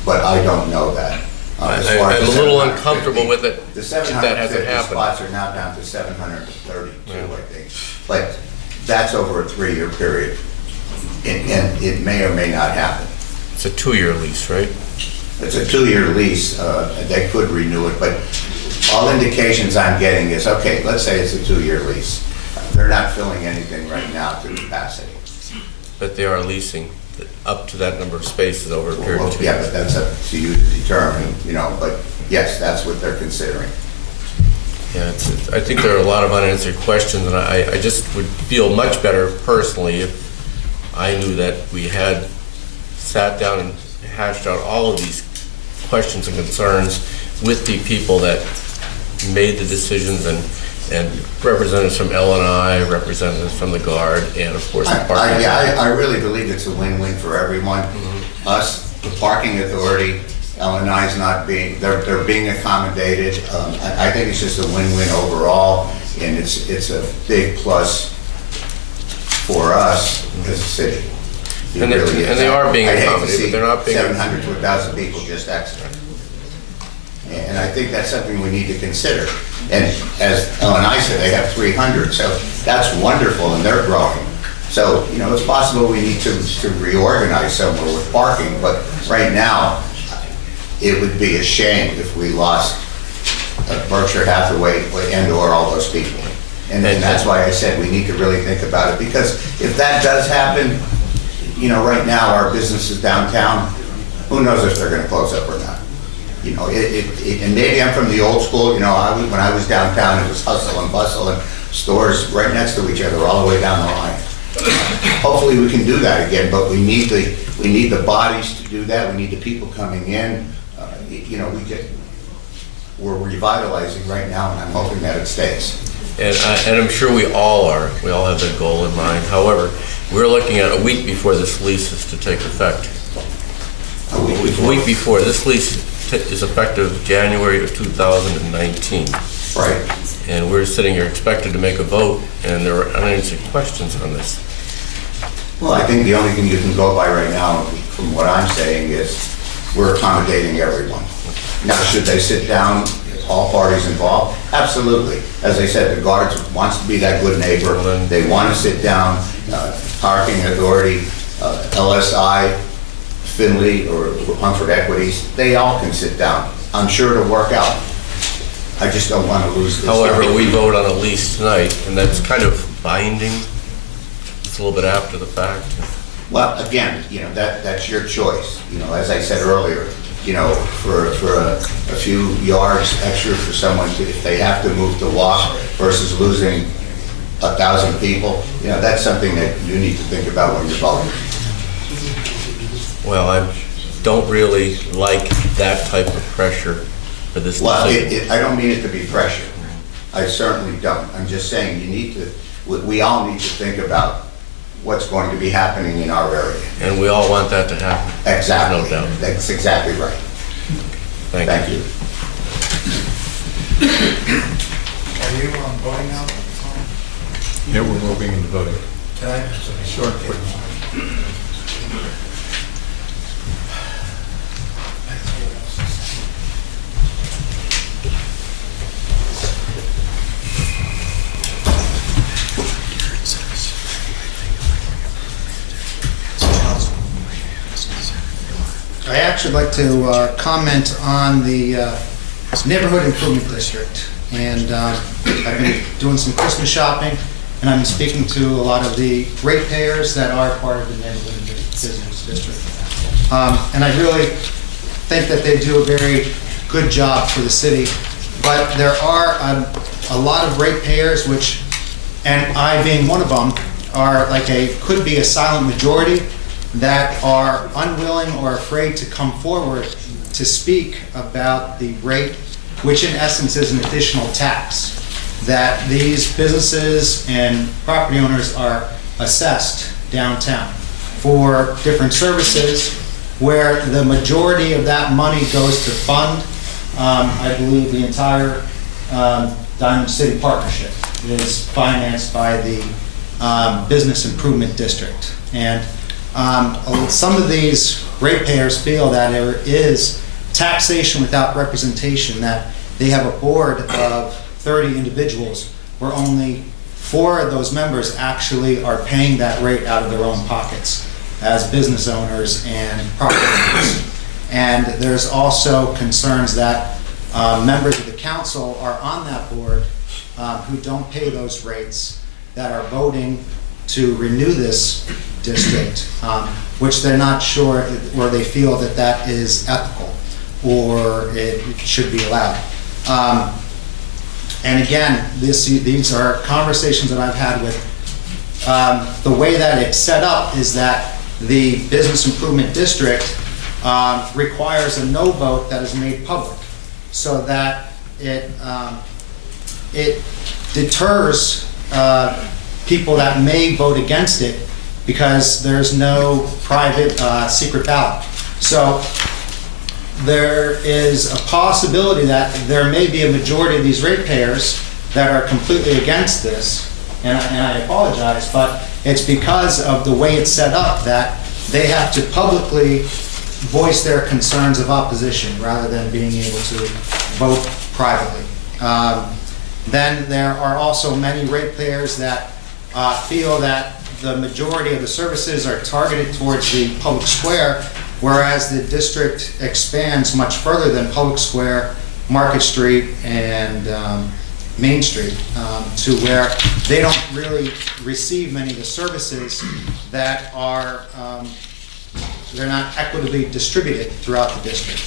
But I don't know that. I'm a little uncomfortable with it. The that hasn't 750 happened. spots are now down to 732, I think. But that's over a 3-year period. And it may or may not happen. It's a 2-year lease, right? It's a 2-year lease. They could renew it, but all indications I'm getting is, okay, let's say it's a 2-year lease. They're not filling anything right now to capacity. But they are leasing up to that number of spaces over a period of 2 years. Yeah, but that's up to you to determine, but yes, that's what they're considering. Yeah, I think there are a lot of unanswered questions, and I just would feel much better personally if I knew that we had sat down and hashed out all of these questions and concerns with the people that made the decisions, and representatives from L&I, representatives from the Guard, and of course the parking. I really believe it's a win-win for everyone. Us, the parking authority, L&I's not being, they're being accommodated. I think it's just a win-win overall, and it's a big plus for us as a city. And they are being accommodated, but they're not being. 700 to 1,000 people just exit. And I think that's something we need to consider. And as L&I said, they have 300, so that's wonderful, and they're growing. So, it's possible we need to reorganize somewhere with parking, but right now, it would be a shame if we lost Berkshire Hathaway and/or all those people. And that's why I said we need to really think about it, because if that does happen, right now our businesses downtown, who knows if they're going to close up or not. And maybe I'm from the old school. When I was downtown, it was hustle and bustle and stores right next to each other all the way down the line. Hopefully we can do that again, but we need the bodies to do that. We need the people coming in. We're revitalizing right now, and I'm hoping that it stays. And I'm sure we all are. We all have that goal in mind. However, we're looking at a week before this lease is to take effect. A week before. This lease is effective January of 2019. Right. And we're sitting here expected to make a vote, and there are unanswered questions on this. Well, I think the only thing you can go by right now, from what I'm saying, is we're accommodating everyone. Now, should they sit down, all parties involved? Absolutely. As I said, the Guards wants to be that good neighbor. They want to sit down. Parking authority, LSI, Finley, or Humford Equities, they all can sit down. I'm sure it'll work out. I just don't want to lose this. However, we vote on a lease tonight, and that's kind of binding. It's a little bit after the fact. Well, again, that's your choice. As I said earlier, for a few yards extra for someone if they have to move to walk versus losing 1,000 people, that's something that you need to think about when you're voting. Well, I don't really like that type of pressure for this decision. I don't mean it to be pressure. I certainly don't. I'm just saying we all need to think about what's going to be happening in our area. And we all want that to happen. Exactly. No doubt. That's exactly right. Thank you. Are you voting now? Yeah, we're moving into voting. Can I? Sure. I actually like to comment on the Neighborhood Improvement District. And I've been doing some Christmas shopping, and I've been speaking to a lot of the ratepayers that are part of the Neighborhood Business District. And I really think that they do a very good job for the city. But there are a lot of ratepayers which, and I being one of them, are could be a silent majority that are unwilling or afraid to come forward to speak about the rate, which in essence is an additional tax that these businesses and property owners are assessed downtown for different services, where the majority of that money goes to fund, I believe, the entire Diamond City Partnership. It is financed by the Business Improvement District. And some of these ratepayers feel that there is taxation without representation, that they have a board of 30 individuals where only 4 of those members actually are paying that rate out of their own pockets as business owners and property owners. And there's also concerns that members of the council are on that board who don't pay those rates, that are voting to renew this district, which they're not sure, or they feel that that is ethical or it should be allowed. And again, these are conversations that I've had with, the way that it's set up is that the Business Improvement District requires a no vote that is made public, so that it deters people that may vote against it, because there's no private secret ballot. So there is a possibility that there may be a majority of these ratepayers that are completely against this, and I apologize, but it's because of the way it's set up that they have to publicly voice their concerns of opposition rather than being able to vote privately. Then there are also many ratepayers that feel that the majority of the services are targeted towards the public square, whereas the district expands much further than Public Square, Market Street, and Main Street, to where they don't really receive many of the services that are, they're not equitably distributed throughout the district.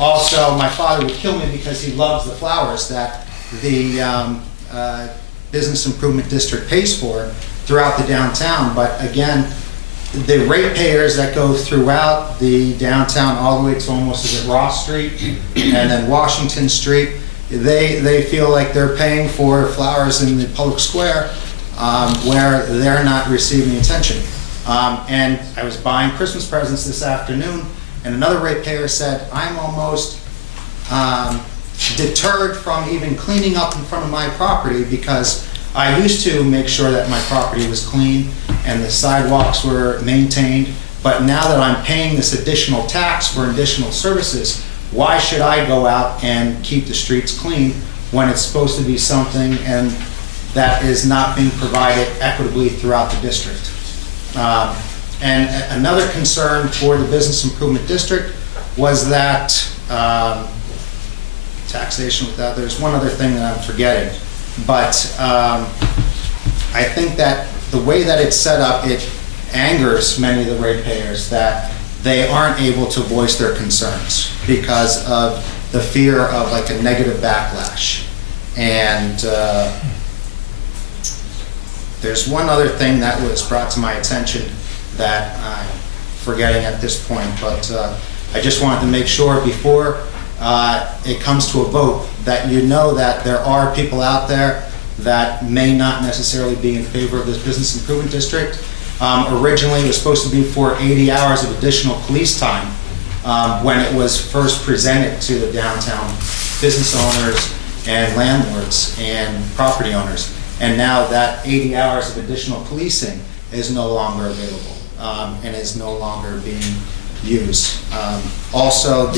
Also, my father would kill me because he loves the flowers that the Business Improvement District pays for throughout the downtown, but again, the ratepayers that go throughout the downtown all the way to almost, is it Ross Street and then Washington Street, they feel like they're paying for flowers in the public square where they're not receiving attention. And I was buying Christmas presents this afternoon, and another ratepayer said, I'm almost deterred from even cleaning up in front of my property, because I used to make sure that my property was clean and the sidewalks were maintained, but now that I'm paying this additional tax for additional services, why should I go out and keep the streets clean when it's supposed to be something and that is not being provided equitably throughout the district? And another concern for the Business Improvement District was that taxation without, there's one other thing that I'm forgetting, but I think that the way that it's set up, it angers many of the ratepayers that they aren't able to voice their concerns because of the fear of like a negative backlash. And there's one other thing that was brought to my attention that I'm forgetting at this point, but I just wanted to make sure before it comes to a vote that you know that there are people out there that may not necessarily be in favor of this Business Improvement District. Originally, it was supposed to be for 80 hours of additional police time when it was first presented to the downtown business owners and landlords and property owners. And now that 80 hours of additional policing is no longer available and is no longer being used. Also,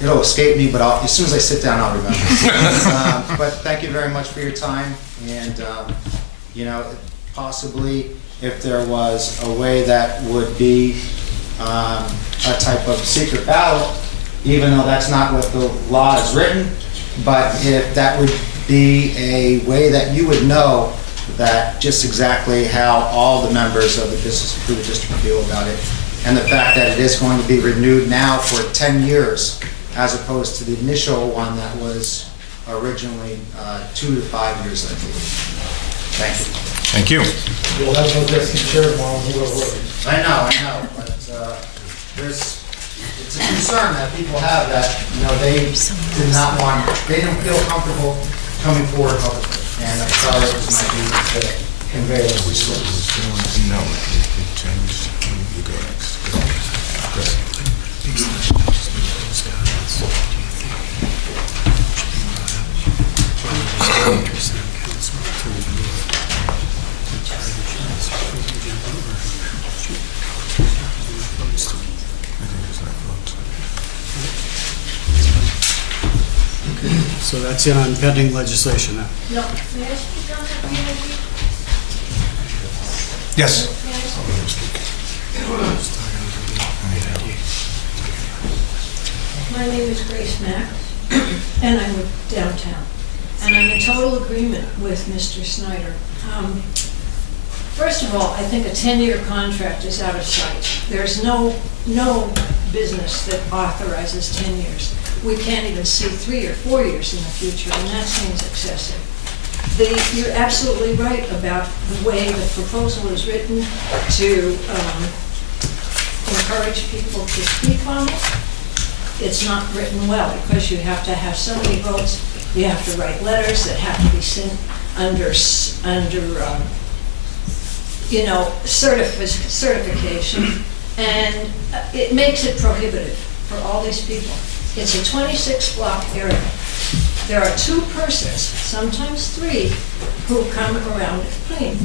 it'll escape me, but as soon as I sit down, I'll remember. But thank you very much for your time. And, you know, possibly if there was a way that would be a type of secret ballot, even though that's not what the law is written, but if that would be a way that you would know that just exactly how all the members of the Business Improvement District feel about it, and the fact that it is going to be renewed now for 10 years as opposed to the initial one that was originally 2 to 5 years, I believe. Thank you. Thank you. We'll have no deputy chair tomorrow, you will work. I know, but it's a concern that people have that, you know, they did not want, they didn't feel comfortable coming forward publicly. And I thought it was my duty to convey those. No, it changed. You go next. So that's it on pending legislation now. No. May I speak on that, PIG? Yes. My name is Grace Mack, and I live downtown. And I'm in total agreement with Mr. Snyder. First of all, I think a 10-year contract is out of sight. There's no business that authorizes 10 years. We can't even see 3 or 4 years in the future, and that seems excessive. You're absolutely right about the way the proposal is written to encourage people to speak on it. It's not written well because you have to have so many votes. You have to write letters that have to be sent under certification, and it makes it prohibitive for all these people. It's a 26-block area. There are 2 persons, sometimes 3, who come around it clean.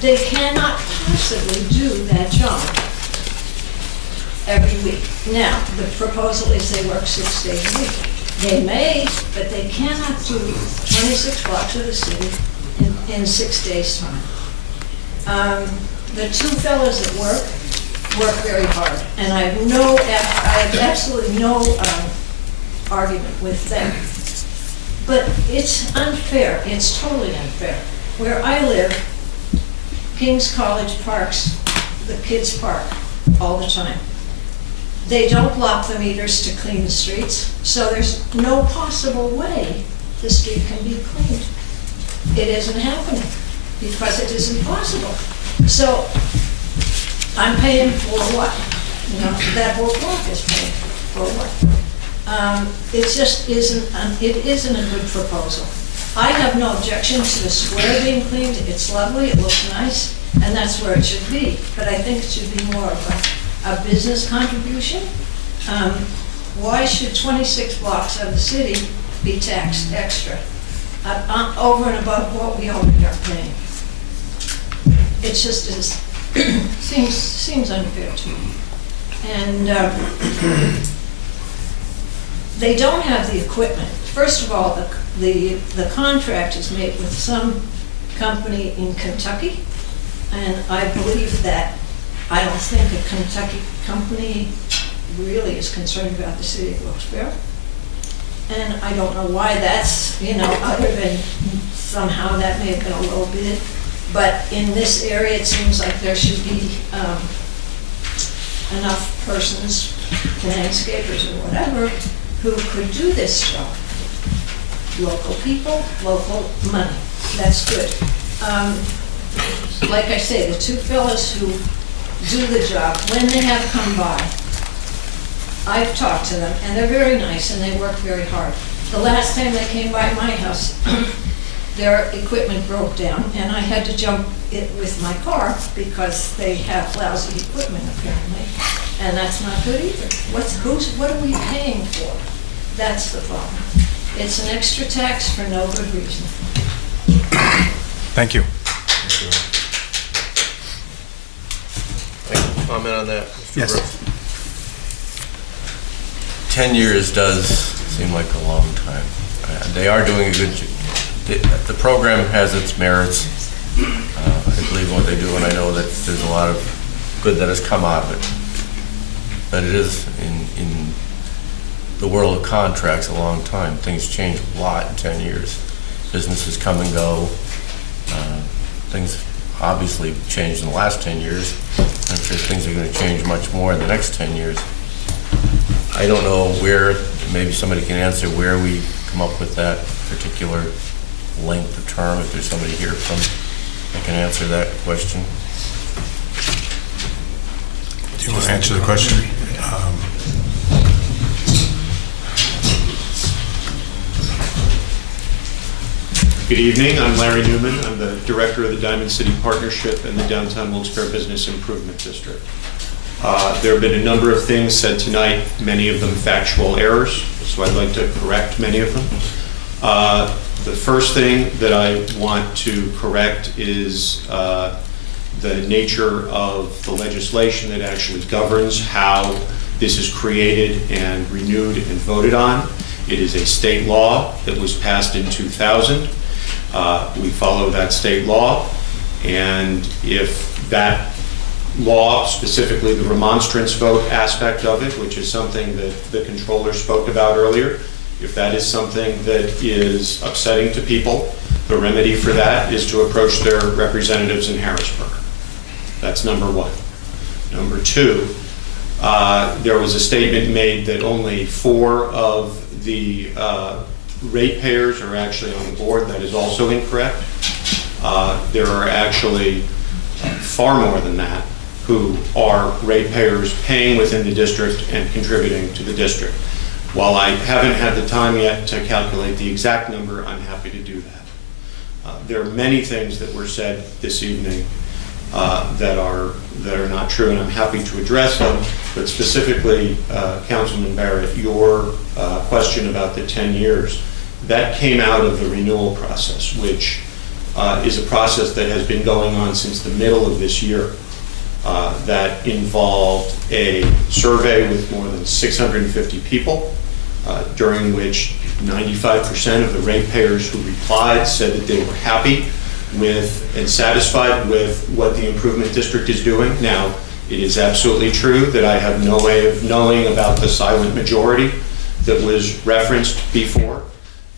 They cannot possibly do that job every week. Now, the proposal is they work 6 days a week. They may, but they cannot do 26 blocks of the city in 6 days' time. The 2 fellows that work very hard, and I have absolutely no argument with them. But it's unfair. It's totally unfair. Where I live, King's College parks, the kids park all the time. They don't block the meters to clean the streets, so there's no possible way the street can be cleaned. It isn't happening because it isn't possible. So I'm paying for what? You know, that whole block is paying for what? It just isn't a good proposal. I have no objection to the square being cleaned. It's lovely, it looks nice, and that's where it should be. But I think it should be more of a business contribution. Why should 26 blocks of the city be taxed extra over and above what we already are paying? It just seems unfair to me. And they don't have the equipment. First of all, the contract is made with some company in Kentucky, and I believe that I don't think a Kentucky company really is concerned about the city of Wilkes-Barre. And I don't know why that's, other than somehow that may have been a low bid. But in this area, it seems like there should be enough persons, landscapers or whatever, who could do this job. Local people, local money. That's good. Like I say, the two fellows who do the job, when they have come by, I've talked to them, and they're very nice, and they work very hard. The last time they came by my house, their equipment broke down, and I had to jump it with my car because they have lousy equipment apparently, and that's not good either. What are we paying for? That's the problem. It's an extra tax for no good reason. Thank you. Comment on that, Mr. Yes. Brooks? 10 years does seem like a long time. They are doing a good job. The program has its merits. I believe in what they do, and I know that there's a lot of good that has come out of it. But it is, in the world of contracts, a long time. Things change a lot in 10 years. Businesses come and go. Things obviously changed in the last 10 years. I'm sure things are going to change much more in the next 10 years. I don't know where, maybe somebody can answer where we come up with that particular length of term, if there's somebody here that can answer that question. Do you want to answer the question? Good evening, I'm Larry Newman. I'm the Director of the Diamond City Partnership and the Downtown Wilkes-Barre Business Improvement District. There have been a number of things said tonight, many of them factual errors, so I'd like to correct many of them. The first thing that I want to correct is the nature of the legislation that actually governs how this is created and renewed and voted on. It is a state law that was passed in 2000. We follow that state law, and if that law, specifically the remonstrance vote aspect of it, which is something that the controller spoke about earlier, if that is something that is upsetting to people, the remedy for that is to approach their representatives in Harrisburg. That's number one. Number two, there was a statement made that only 4 of the ratepayers are actually on the board. That is also incorrect. There are actually far more than that who are ratepayers paying within the district and contributing to the district. While I haven't had the time yet to calculate the exact number, I'm happy to do that. There are many things that were said this evening that are not true, and I'm happy to address them. But specifically, Councilman Barrett, your question about the 10 years, that came out of the renewal process, which is a process that has been going on since the middle of this year. That involved a survey with more than 650 people, during which 95% of the ratepayers who replied said that they were happy with and satisfied with what the improvement district is doing. Now, it is absolutely true that I have no way of knowing about the silent majority that was referenced before,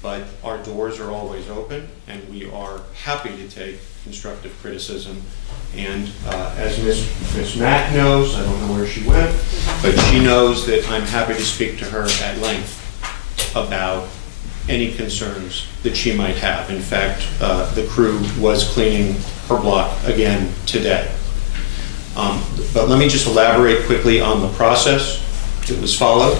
but our doors are always open, and we are happy to take constructive criticism. And as Ms. Mack knows, I don't know where she went, but she knows that I'm happy to speak to her at length about any concerns that she might have. In fact, the crew was cleaning her block again today. But let me just elaborate quickly on the process that was followed.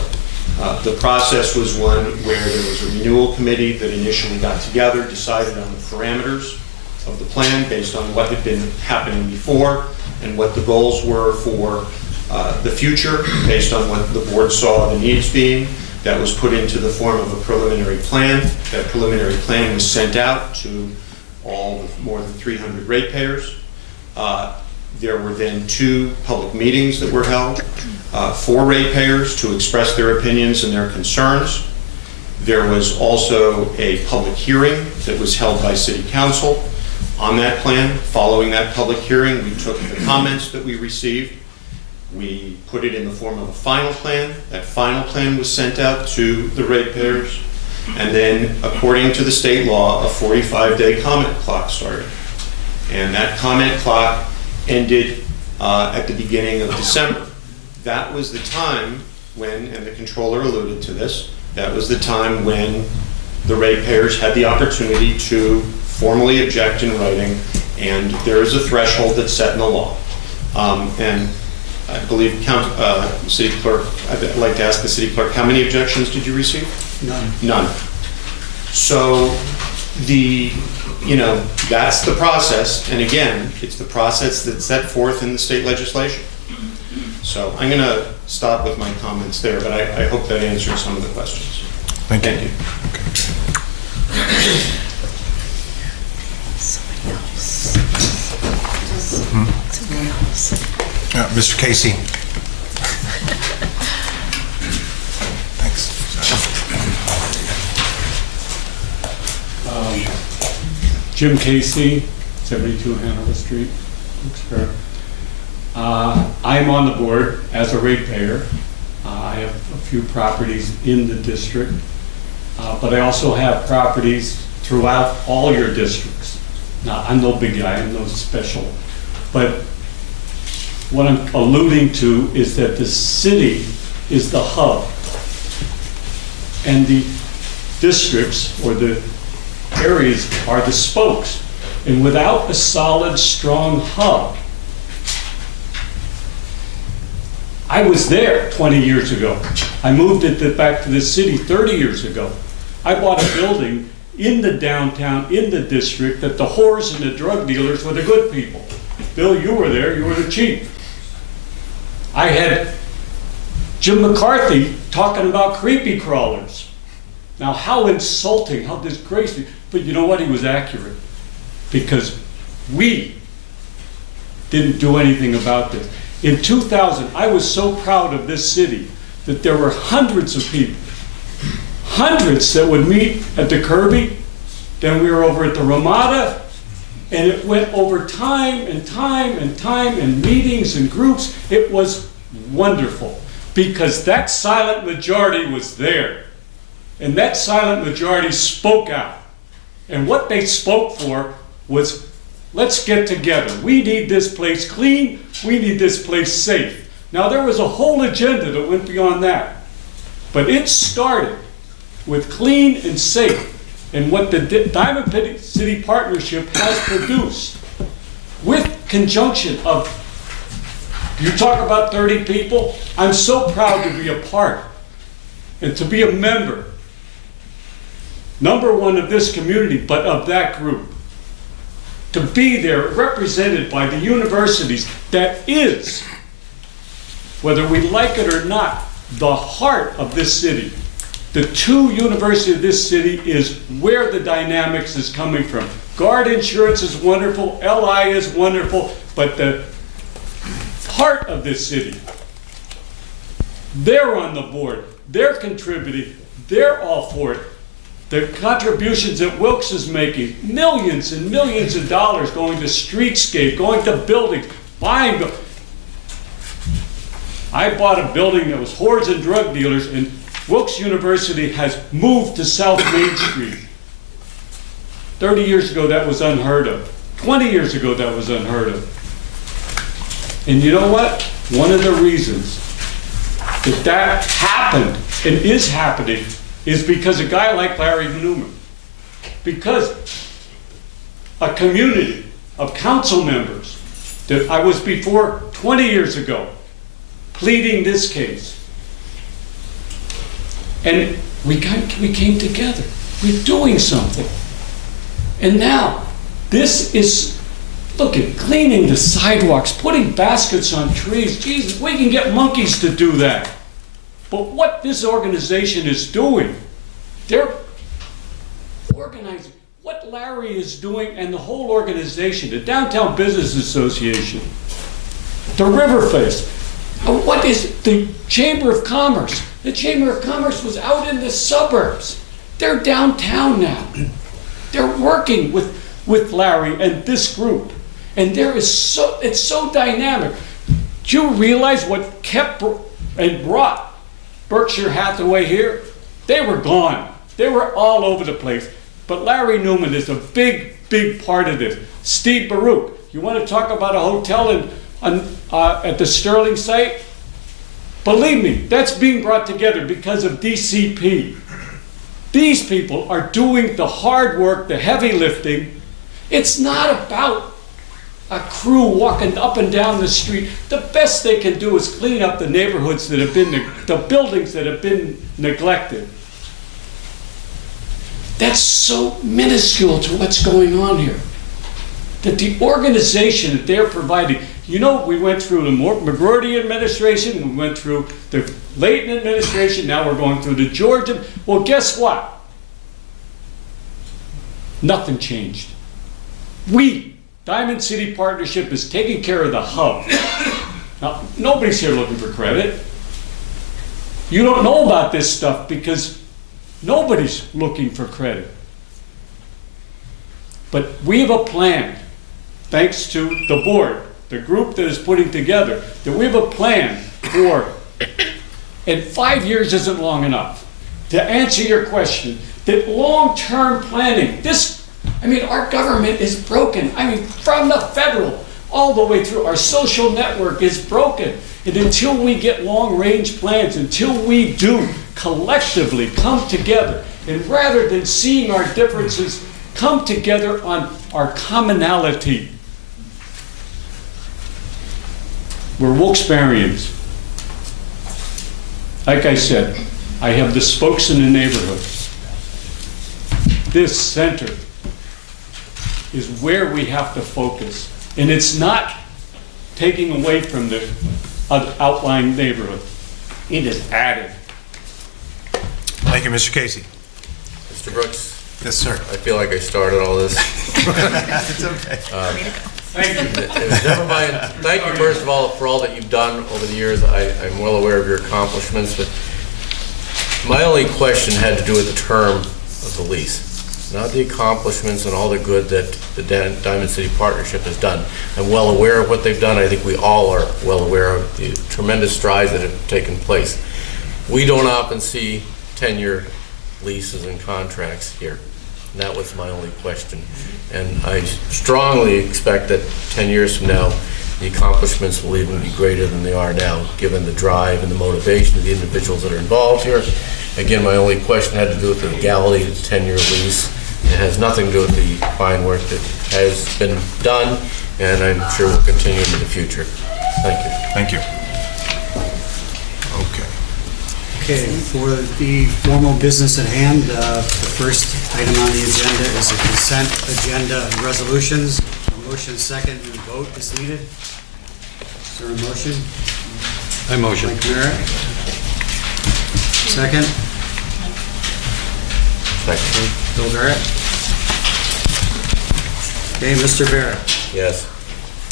The process was one where there was a renewal committee that initially got together, decided on the parameters of the plan based on what had been happening before and what the goals were for the future based on what the board saw the needs being. That was put into the form of a preliminary plan. That preliminary plan was sent out to all more than 300 ratepayers. There were then 2 public meetings that were held for ratepayers to express their opinions and their concerns. There was also a public hearing that was held by City Council on that plan. Following that public hearing, we took the comments that we received, we put it in the form of a final plan. That final plan was sent out to the ratepayers, and then, according to the state law, a 45-day comment clock started. And that comment clock ended at the beginning of December. That was the time when, and the controller alluded to this, that was the time when the ratepayers had the opportunity to formally object in writing, and there is a threshold that's set in the law. And I believe, City Clerk, I'd like to ask the City Clerk, how many objections did you receive? None. None. So that's the process, and again, it's the process that's set forth in the state legislation. So I'm going to stop with my comments there, but I hope that answers some of the questions. Thank you. Mr. Casey. Thanks. Jim Casey, 72 Hanover Street, Wilkes-Barre. I'm on the board as a ratepayer. I have a few properties in the district, but I also have properties throughout all your districts. Now, I'm no big guy, I'm no special, but what I'm alluding to is that the city is the hub, and the districts or the areas are the spokes. And without a solid, strong hub, I was there 20 years ago. I moved it back to the city 30 years ago. I bought a building in the downtown, in the district, that the whores and the drug dealers were the good people. Bill, you were there, you were the chief. I had Jim McCarthy talking about creepy crawlers. Now, how insulting, how disgraceful. But you know what? He was accurate. Because we didn't do anything about this. In 2000, I was so proud of this city that there were hundreds of people, hundreds that would meet at the Kirby. Then we were over at the Ramada, and it went over time and time and time and meetings and groups. It was wonderful because that silent majority was there. And that silent majority spoke out. And what they spoke for was, let's get together. We need this place clean. We need this place safe. Now, there was a whole agenda that went beyond that. But it started with clean and safe. And what the Diamond City Partnership has produced, with conjunction of, you talk about 30 people, I'm so proud to be a part and to be a member, number one of this community, but of that group. To be there represented by the universities that is, whether we like it or not, the heart of this city. The two universities of this city is where the dynamics is coming from. Guard Insurance is wonderful, LI is wonderful, but the heart of this city, they're on the board, they're contributing, they're all for it. The contributions that Wilkes is making, millions and millions of dollars going to streetscape, going to buildings, buying. I bought a building that was whores and drug dealers, and Wilkes University has moved to South Main Street. 30 years ago, that was unheard of. 20 years ago, that was unheard of. And you know what? One of the reasons that happened and is happening is because a guy like Larry Newman. Because a community of council members that I was before 20 years ago pleading this case. And we came together. We're doing something. And now, this is, look at cleaning the sidewalks, putting baskets on trees. Jesus, we can get monkeys to do that. But what this organization is doing, they're organizing. What Larry is doing and the whole organization, the Downtown Business Association, the Riverface, what is the Chamber of Commerce? The Chamber of Commerce was out in the suburbs. They're downtown now. They're working with with Larry and this group. And it's so dynamic. Do you realize what kept and brought Berkshire Hathaway here? They were gone. They were all over the place. But Larry Newman is a big, big part of this. Steve Baruch, you want to talk about a hotel at the Sterling site? Believe me, that's being brought together because of DCP. These people are doing the hard work, the heavy lifting. It's not about a crew walking up and down the street. The best they can do is clean up the neighborhoods that have been, the buildings that have been neglected. That's so minuscule to what's going on here. That the organization that they're providing, you know, we went through the McGroarty administration, we went through the Layton administration, now we're going through the Georgia. Well, guess what? Nothing changed. We, Diamond City Partnership, is taking care of the hub. Now, nobody's here looking for credit. You don't know about this stuff because nobody's looking for credit. But we have a plan, thanks to the board, the group that is putting together, that we have a plan for, and 5 years isn't long enough, to answer your question, that long-term planning, our government is broken. From the federal all the way through, our social network is broken. And until we get long-range plans, until we do collectively come together, and rather than seeing our differences, come together on our commonality. We're Wilkes-Barrians. Like I said, I have the spokes in the neighborhood. This center is where we have to focus. And it's not taking away from the outlying neighborhood. It is added. Thank you, Mr. Casey. Mr. Brooks? Yes, sir. I feel like I started all this. It's okay. Thank you. Never mind. Thank you, first of all, for all that you've done over the years. I'm well aware of your accomplishments, but my only question had to do with the term of the lease, not the accomplishments and all the good that the Diamond City Partnership has done. I'm well aware of what they've done. I think we all are well aware of the tremendous strides that have taken place. We don't often see 10-year leases and contracts here. And that was my only question. And I strongly expect that 10 years from now, the accomplishments will even be greater than they are now, given the drive and the motivation of the individuals that are involved here. Again, my only question had to do with the legality of the 10-year lease. It has nothing to do with the fine work that has been done, and I'm sure will continue into the future. Thank you. Thank you. Okay. Okay, for the formal business at hand, the first item on the agenda is a consent agenda resolutions. A motion, second, and vote is needed. Is there a motion? I motion. Mike Merritt. Second? Second. Bill Barrett. Okay, Mr. Barrett. Yes.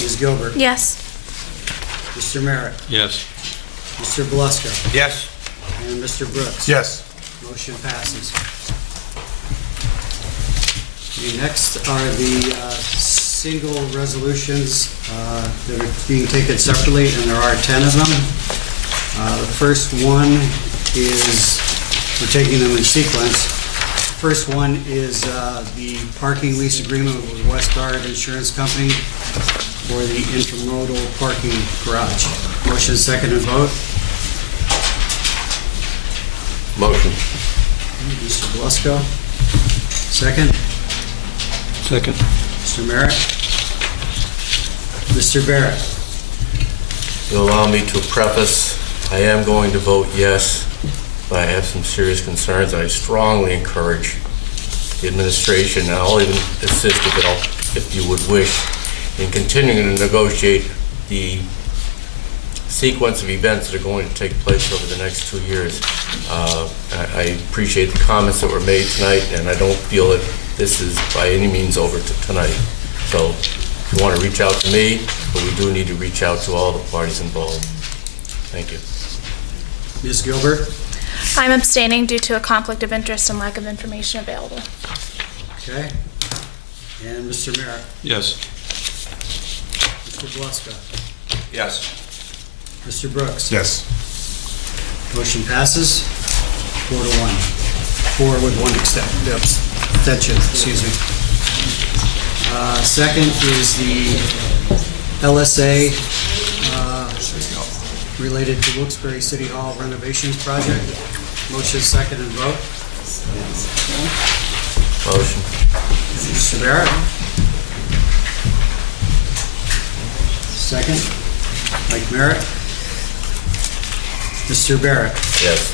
Ms. Gilbert. Yes. Mr. Merritt. Yes. Mr. Beluska. Yes. And Mr. Brooks. Yes. Motion passes. Okay, next are the single resolutions that are being taken separately, and there are 10 of them. The first one is, we're taking them in sequence. First one is the parking lease agreement with Wilkes-Barre Insurance Company for the intermodal parking garage. Motion, second, and vote. Motion. Mr. Beluska. Second. Second. Mr. Merritt. Mr. Barrett. You'll allow me to preface, I am going to vote yes, but I have some serious concerns. I strongly encourage the administration, and I'll even assist if you would wish, in continuing to negotiate the sequence of events that are going to take place over the next 2 years. I appreciate the comments that were made tonight, and I don't feel that this is by any means over tonight. So if you want to reach out to me, but we do need to reach out to all the parties involved. Thank you. Ms. Gilbert. I'm abstaining due to a conflict of interest and lack of information available. Okay. And Mr. Merritt? Yes. Mr. Beluska? Yes. Mr. Brooks? Yes. Motion passes 4-1. 4 with one abstention, excuse me. Second is the LSA related to Wilkes-Barre City Hall renovations project. Motion second and vote. Motion. Mr. Barrett? Second. Mike Merritt? Mr. Barrett? Yes.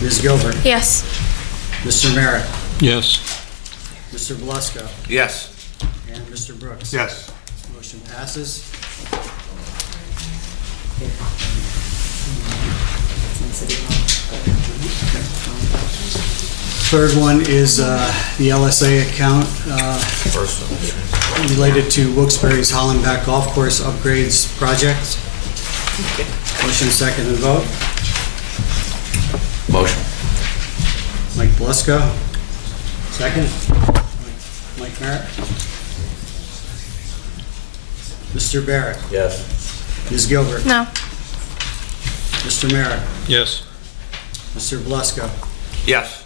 Ms. Gilbert? Yes. Mr. Merritt? Yes. Mr. Beluska? Yes. And Mr. Brooks? Yes. Motion passes. Third one is the LSA account First one. related to Wilkes-Barre's Hollenbeck Golf Course upgrades project. Motion second and vote. Motion. Mike Beluska, second. Mike Merritt. Mr. Barrett. Yes. Ms. Gilbert. No. Mr. Merritt. Yes. Mr. Beluska. Yes.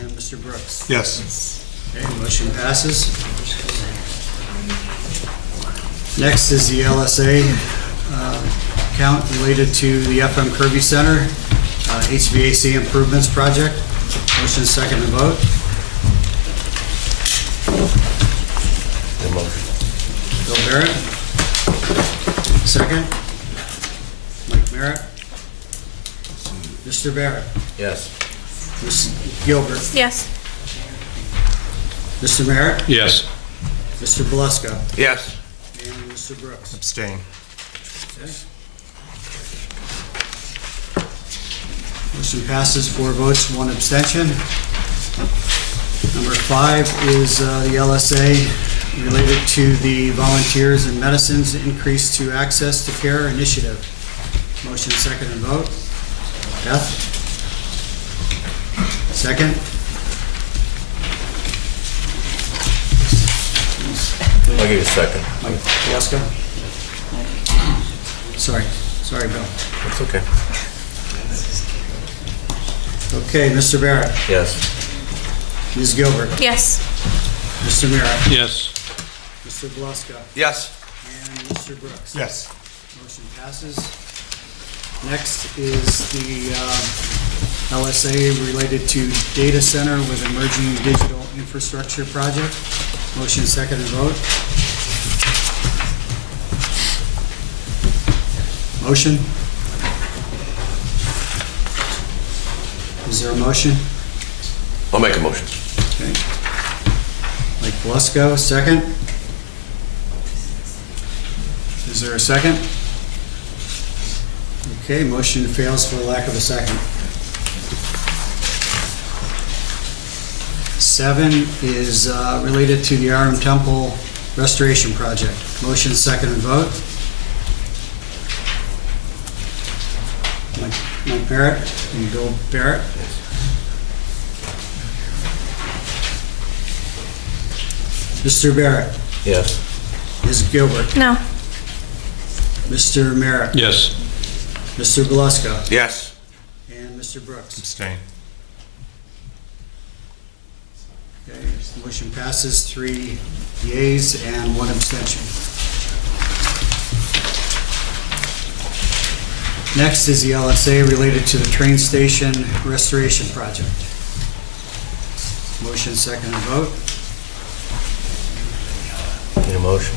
And Mr. Brooks. Yes. Okay, motion passes. Next is the LSA account related to the FM Kirby Center HVAC improvements project. Motion second and vote. The motion. Bill Barrett. Second. Mike Merritt. Mr. Barrett. Yes. Ms. Gilbert. Yes. Mr. Merritt. Yes. Mr. Beluska. Yes. And Mr. Brooks. Abstain. Motion passes 4 votes, 1 abstention. Number 5 is the LSA related to the Volunteers and Medicines Increase to Access to Care Initiative. Motion second and vote. Beth? Second? I'll give you a second. Mike Beluska? Sorry, Bill. That's okay. Okay, Mr. Barrett? Yes. Ms. Gilbert? Yes. Mr. Merritt? Yes. Mr. Beluska? Yes. And Mr. Brooks? Yes. Motion passes. Next is the LSA related to data center with emerging digital infrastructure project. Motion second and vote. Motion? Is there a motion? I'll make a motion. Okay. Mike Beluska, second. Is there a second? Okay, motion fails for lack of a second. 7 is related to the RM Temple Restoration Project. Motion second and vote. Mike Barrett and Bill Barrett. Mr. Barrett. Yes. Ms. Gilbert. No. Mr. Merritt. Yes. Mr. Beluska. Yes. And Mr. Brooks. Abstain. Okay, motion passes 3 yeas and 1 abstention. Next is the LSA related to the train station restoration project. Motion second and vote. Need a motion?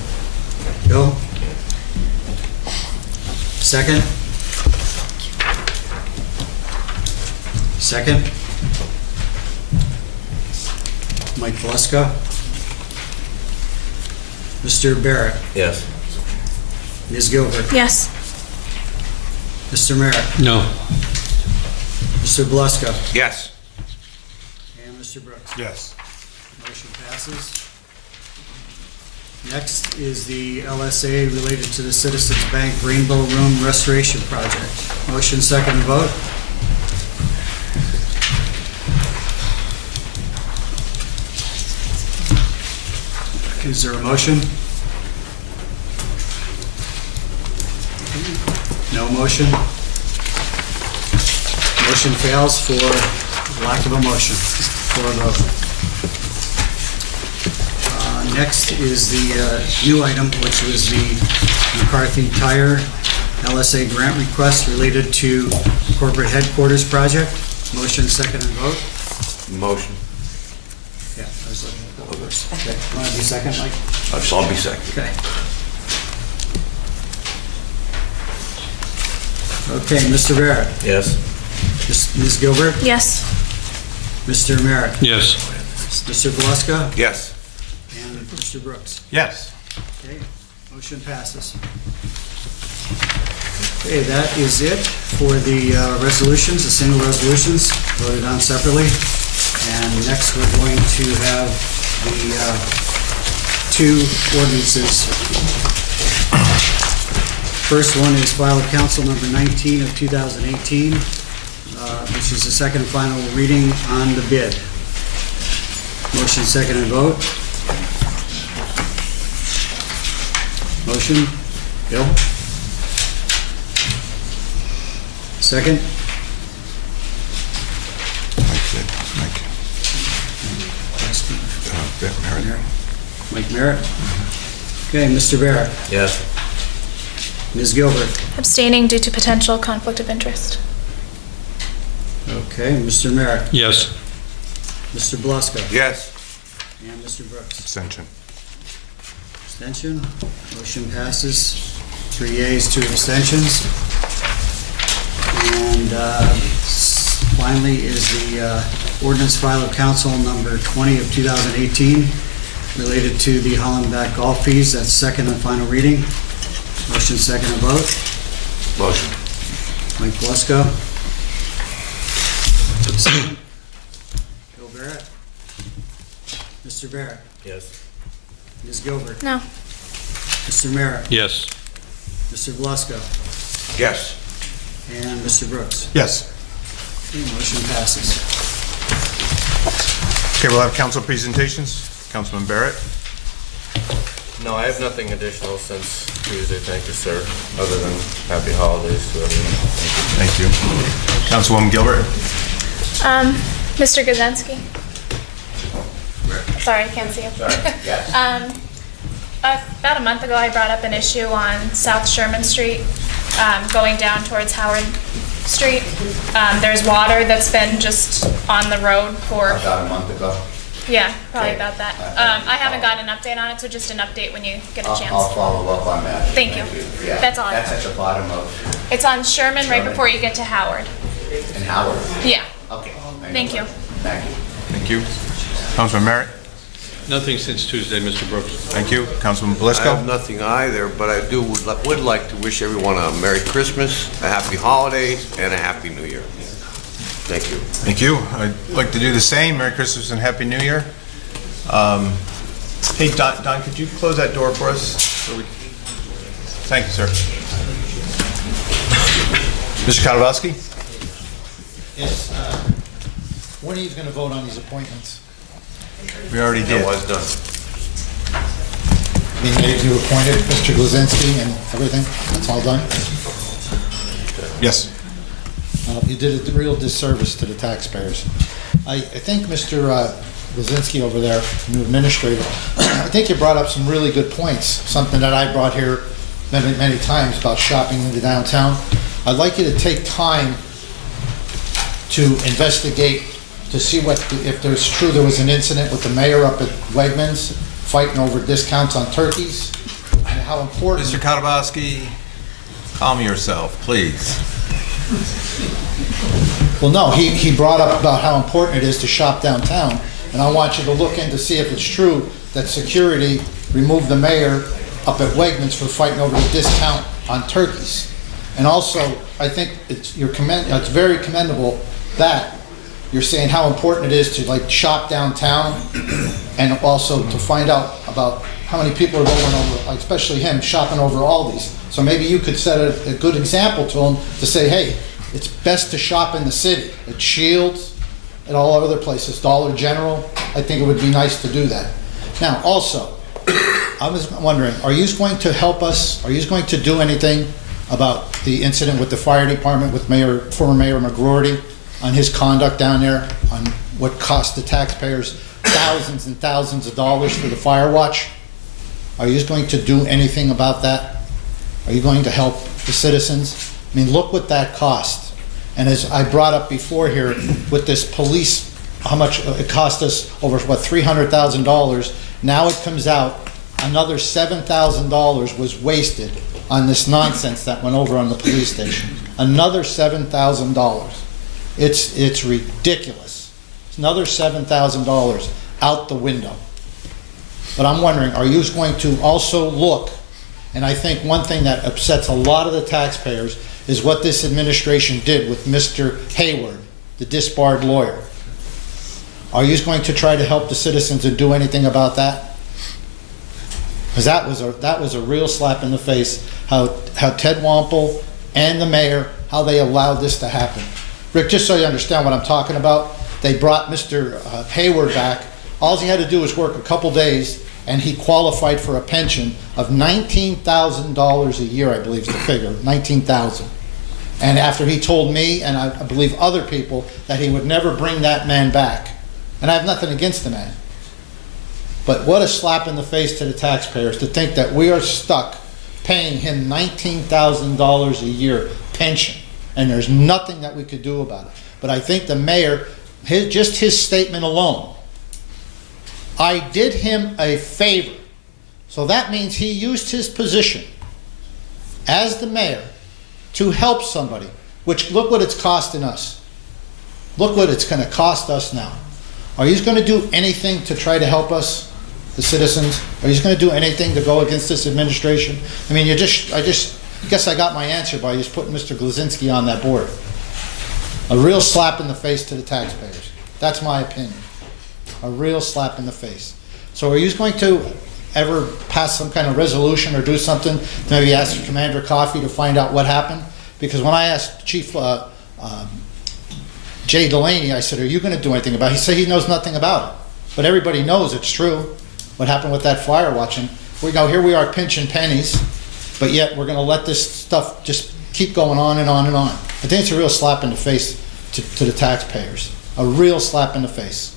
Bill? Second? Second? Mike Beluska? Mr. Barrett? Yes. Ms. Gilbert? Yes. Mr. Merritt? No. Mr. Beluska? Yes. And Mr. Brooks? Yes. Motion passes. Next is the LSA related to the Citizens Bank Rainbow Room Restoration Project. Motion second and vote. Is there a motion? No motion? Motion fails for lack of a motion for a vote. Next is the new item, which was the McCarthy Tire LSA grant request related to corporate headquarters project. Motion, second, and vote. Motion. Yeah, I was looking at the others. Okay, want to be second, Mike? I'll be second. Okay. Okay, Mr. Barrett. Yes. Ms. Gilbert. Yes. Mr. Merritt. Yes. Mr. Beluska. Yes. And Mr. Brooks. Yes. Okay, motion passes. Okay, that is it for the resolutions, the single resolutions voted on separately. And next, we're going to have the two ordinances. First one is file of council number 19 of 2018, which is the second and final reading on the bid. Motion, second, and vote. Motion, Bill? Second? Mike Merritt? Okay, Mr. Barrett? Yes. Ms. Gilbert? Abstaining due to potential conflict of interest. Okay, Mr. Merritt? Yes. Mr. Beluska? Yes. And Mr. Brooks? Abstention. Abstention. Motion passes. 3 yeas, 2 abstentions. And finally is the ordinance file of council number 20 of 2018 related to the Hollenbach golf fees. That's second and final reading. Motion, second, and vote. Motion. Mike Beluska. Second. Bill Barrett. Mr. Barrett. Yes. Ms. Gilbert. No. Mr. Merritt. Yes. Mr. Beluska. Yes. And Mr. Brooks. Yes. Okay, motion passes. Okay, we'll have council presentations. Councilman Barrett. No, I have nothing additional since Tuesday, thank you, sir, other than happy holidays to everyone. Thank you. Councilwoman Gilbert. Mr. Gazensky. Sorry, I can't see you. About a month ago, I brought up an issue on South Sherman Street, going down towards Howard Street. There's water that's been just on the road for... About a month ago. Yeah, probably about that. I haven't gotten an update on it, so just an update when you get a chance. I'll follow up on that. Thank you. Yeah, That's all I That's have. at the bottom of, It's on Sherman right before you get to Howard. in Howard. Yeah. Okay. Thank you. Thank you. Thank you. Councilman Merritt. Nothing since Tuesday, Mr. Brooks. Thank you. Councilman I Beluska. have nothing either, but I would like to wish everyone a Merry Christmas, a Happy Holidays, and a Happy New Year. Thank you. Thank you. I'd like to do the same. Merry Christmas and Happy New Year. Hey, Don, could you close that door for us? Thank you, sir. Mr. Kotowski? Yes, when are you going to vote on these appointments? We already did. It was done. You appointed Mr. Glazinski and everything? That's all done? Yes. You did a real disservice to the taxpayers. I think Mr. Glazinski over there, new administrator, I think you brought up some really good points, something that I brought here many, many times about shopping in the downtown. I'd like you to take time to investigate to see if there's true there was an incident with the mayor up at Wegmans fighting over discounts on turkeys and how important... Mr. Kotowski, calm yourself, please. Well, no, he brought up about how important it is to shop downtown, and I want you to look in to see if it's true that security removed the mayor up at Wegmans for fighting over the discount on turkeys. And also, I think it's very commendable that you're saying how important it is to shop downtown, and also to find out about how many people are going over, especially him, shopping over Aldi's. So maybe you could set a good example to him to say, hey, it's best to shop in the city, at Shields, at all other places, Dollar General. I think it would be nice to do that. Now, also, I was wondering, are you going to help us? Are you going to do anything about the incident with the fire department with former Mayor McGroarty on his conduct down there, on what cost the taxpayers thousands and thousands of dollars for the fire watch? Are you going to do anything about that? Are you going to help the citizens? I mean, look what that cost. And as I brought up before here with this police, how much it cost us, over what, $300,000. Now it comes out another $7,000 was wasted on this nonsense that went over on the police station. Another $7,000. It's ridiculous. It's another $7,000 out the window. But I'm wondering, are you going to also look, and I think one thing that upsets a lot of the taxpayers is what this administration did with Mr. Hayward, the disbarred lawyer. Are you going to try to help the citizens and do anything about that? Because that was a real slap in the face, how Ted Wampel and the mayor, how they allowed this to happen. Rick, just so you understand what I'm talking about, they brought Mr. Hayward back. All he had to do was work a couple days, and he qualified for a pension of $19,000 a year, I believe is the figure, $19,000. And after he told me, and I believe other people, that he would never bring that man back. And I have nothing against the man. But what a slap in the face to the taxpayers to think that we are stuck paying him $19,000 a year pension, and there's nothing that we could do about it. But I think the mayor, just his statement alone, I did him a favor. So that means he used his position as the mayor to help somebody, which look what it's costing us. Look what it's going to cost us now. Are you going to do anything to try to help us, the citizens? Are you going to do anything to go against this administration? I mean, I guess I got my answer by just putting Mr. Glazinski on that board. A real slap in the face to the taxpayers. That's my opinion. A real slap in the face. So are you going to ever pass some kind of resolution or do something to maybe ask Commander Coffey to find out what happened? Because when I asked Chief Jay Delaney, I said, are you going to do anything about it? He said he knows nothing about it. But everybody knows it's true, what happened with that fire watching. Here we are pinching pennies, but yet we're going to let this stuff just keep going on and on and on. I think it's a real slap in the face to the taxpayers. A real slap in the face.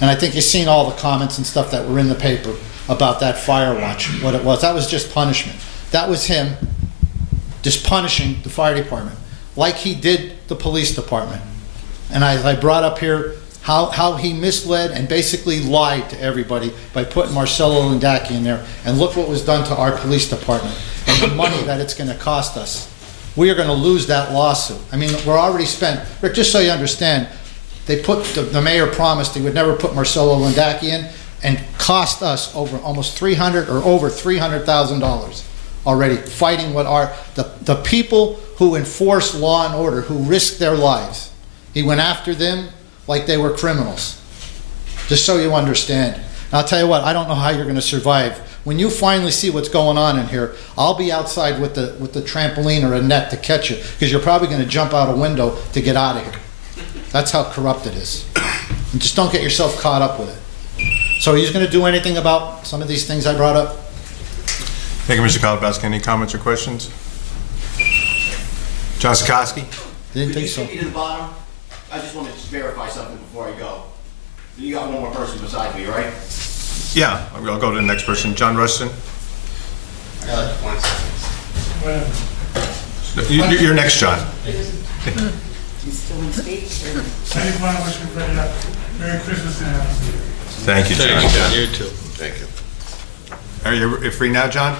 And I think you've seen all the comments and stuff that were in the paper about that fire watch, what it was. That was just punishment. That was him just punishing the fire department, like he did the police department. And I brought up here how he misled and basically lied to everybody by putting Marcello Lindaki in there. And look what was done to our police department and the money that it's going to cost us. We are going to lose that lawsuit. I mean, we're already spent. Rick, just so you understand, they put, the mayor promised he would never put Marcello Lindaki in, and cost us over almost $300,000 already fighting what are the people who enforce law and order, who risk their lives. He went after them like they were criminals. Just so you understand. And I'll tell you what, I don't know how you're going to survive. When you finally see what's going on in here, I'll be outside with the trampoline or a net to catch you, because you're probably going to jump out a window to get out of here. That's how corrupt it is. And just don't get yourself caught up with it. So are you going to do anything about some of these things I brought up? Thank you, Mr. Kolobowski. Any comments or questions? John Sikorsky? Didn't think so. Can you get to the bottom? I just want to verify something before I go. You got one more person beside me, right? Yeah, I'll go to the next person. John Rustin? I got like 1 second. You're next, John. He's still in speech. I just want to wish everybody a Merry Christmas and Happy New Year. Thank you, John. Thank you, John. You too. Thank you. Are you free now, John?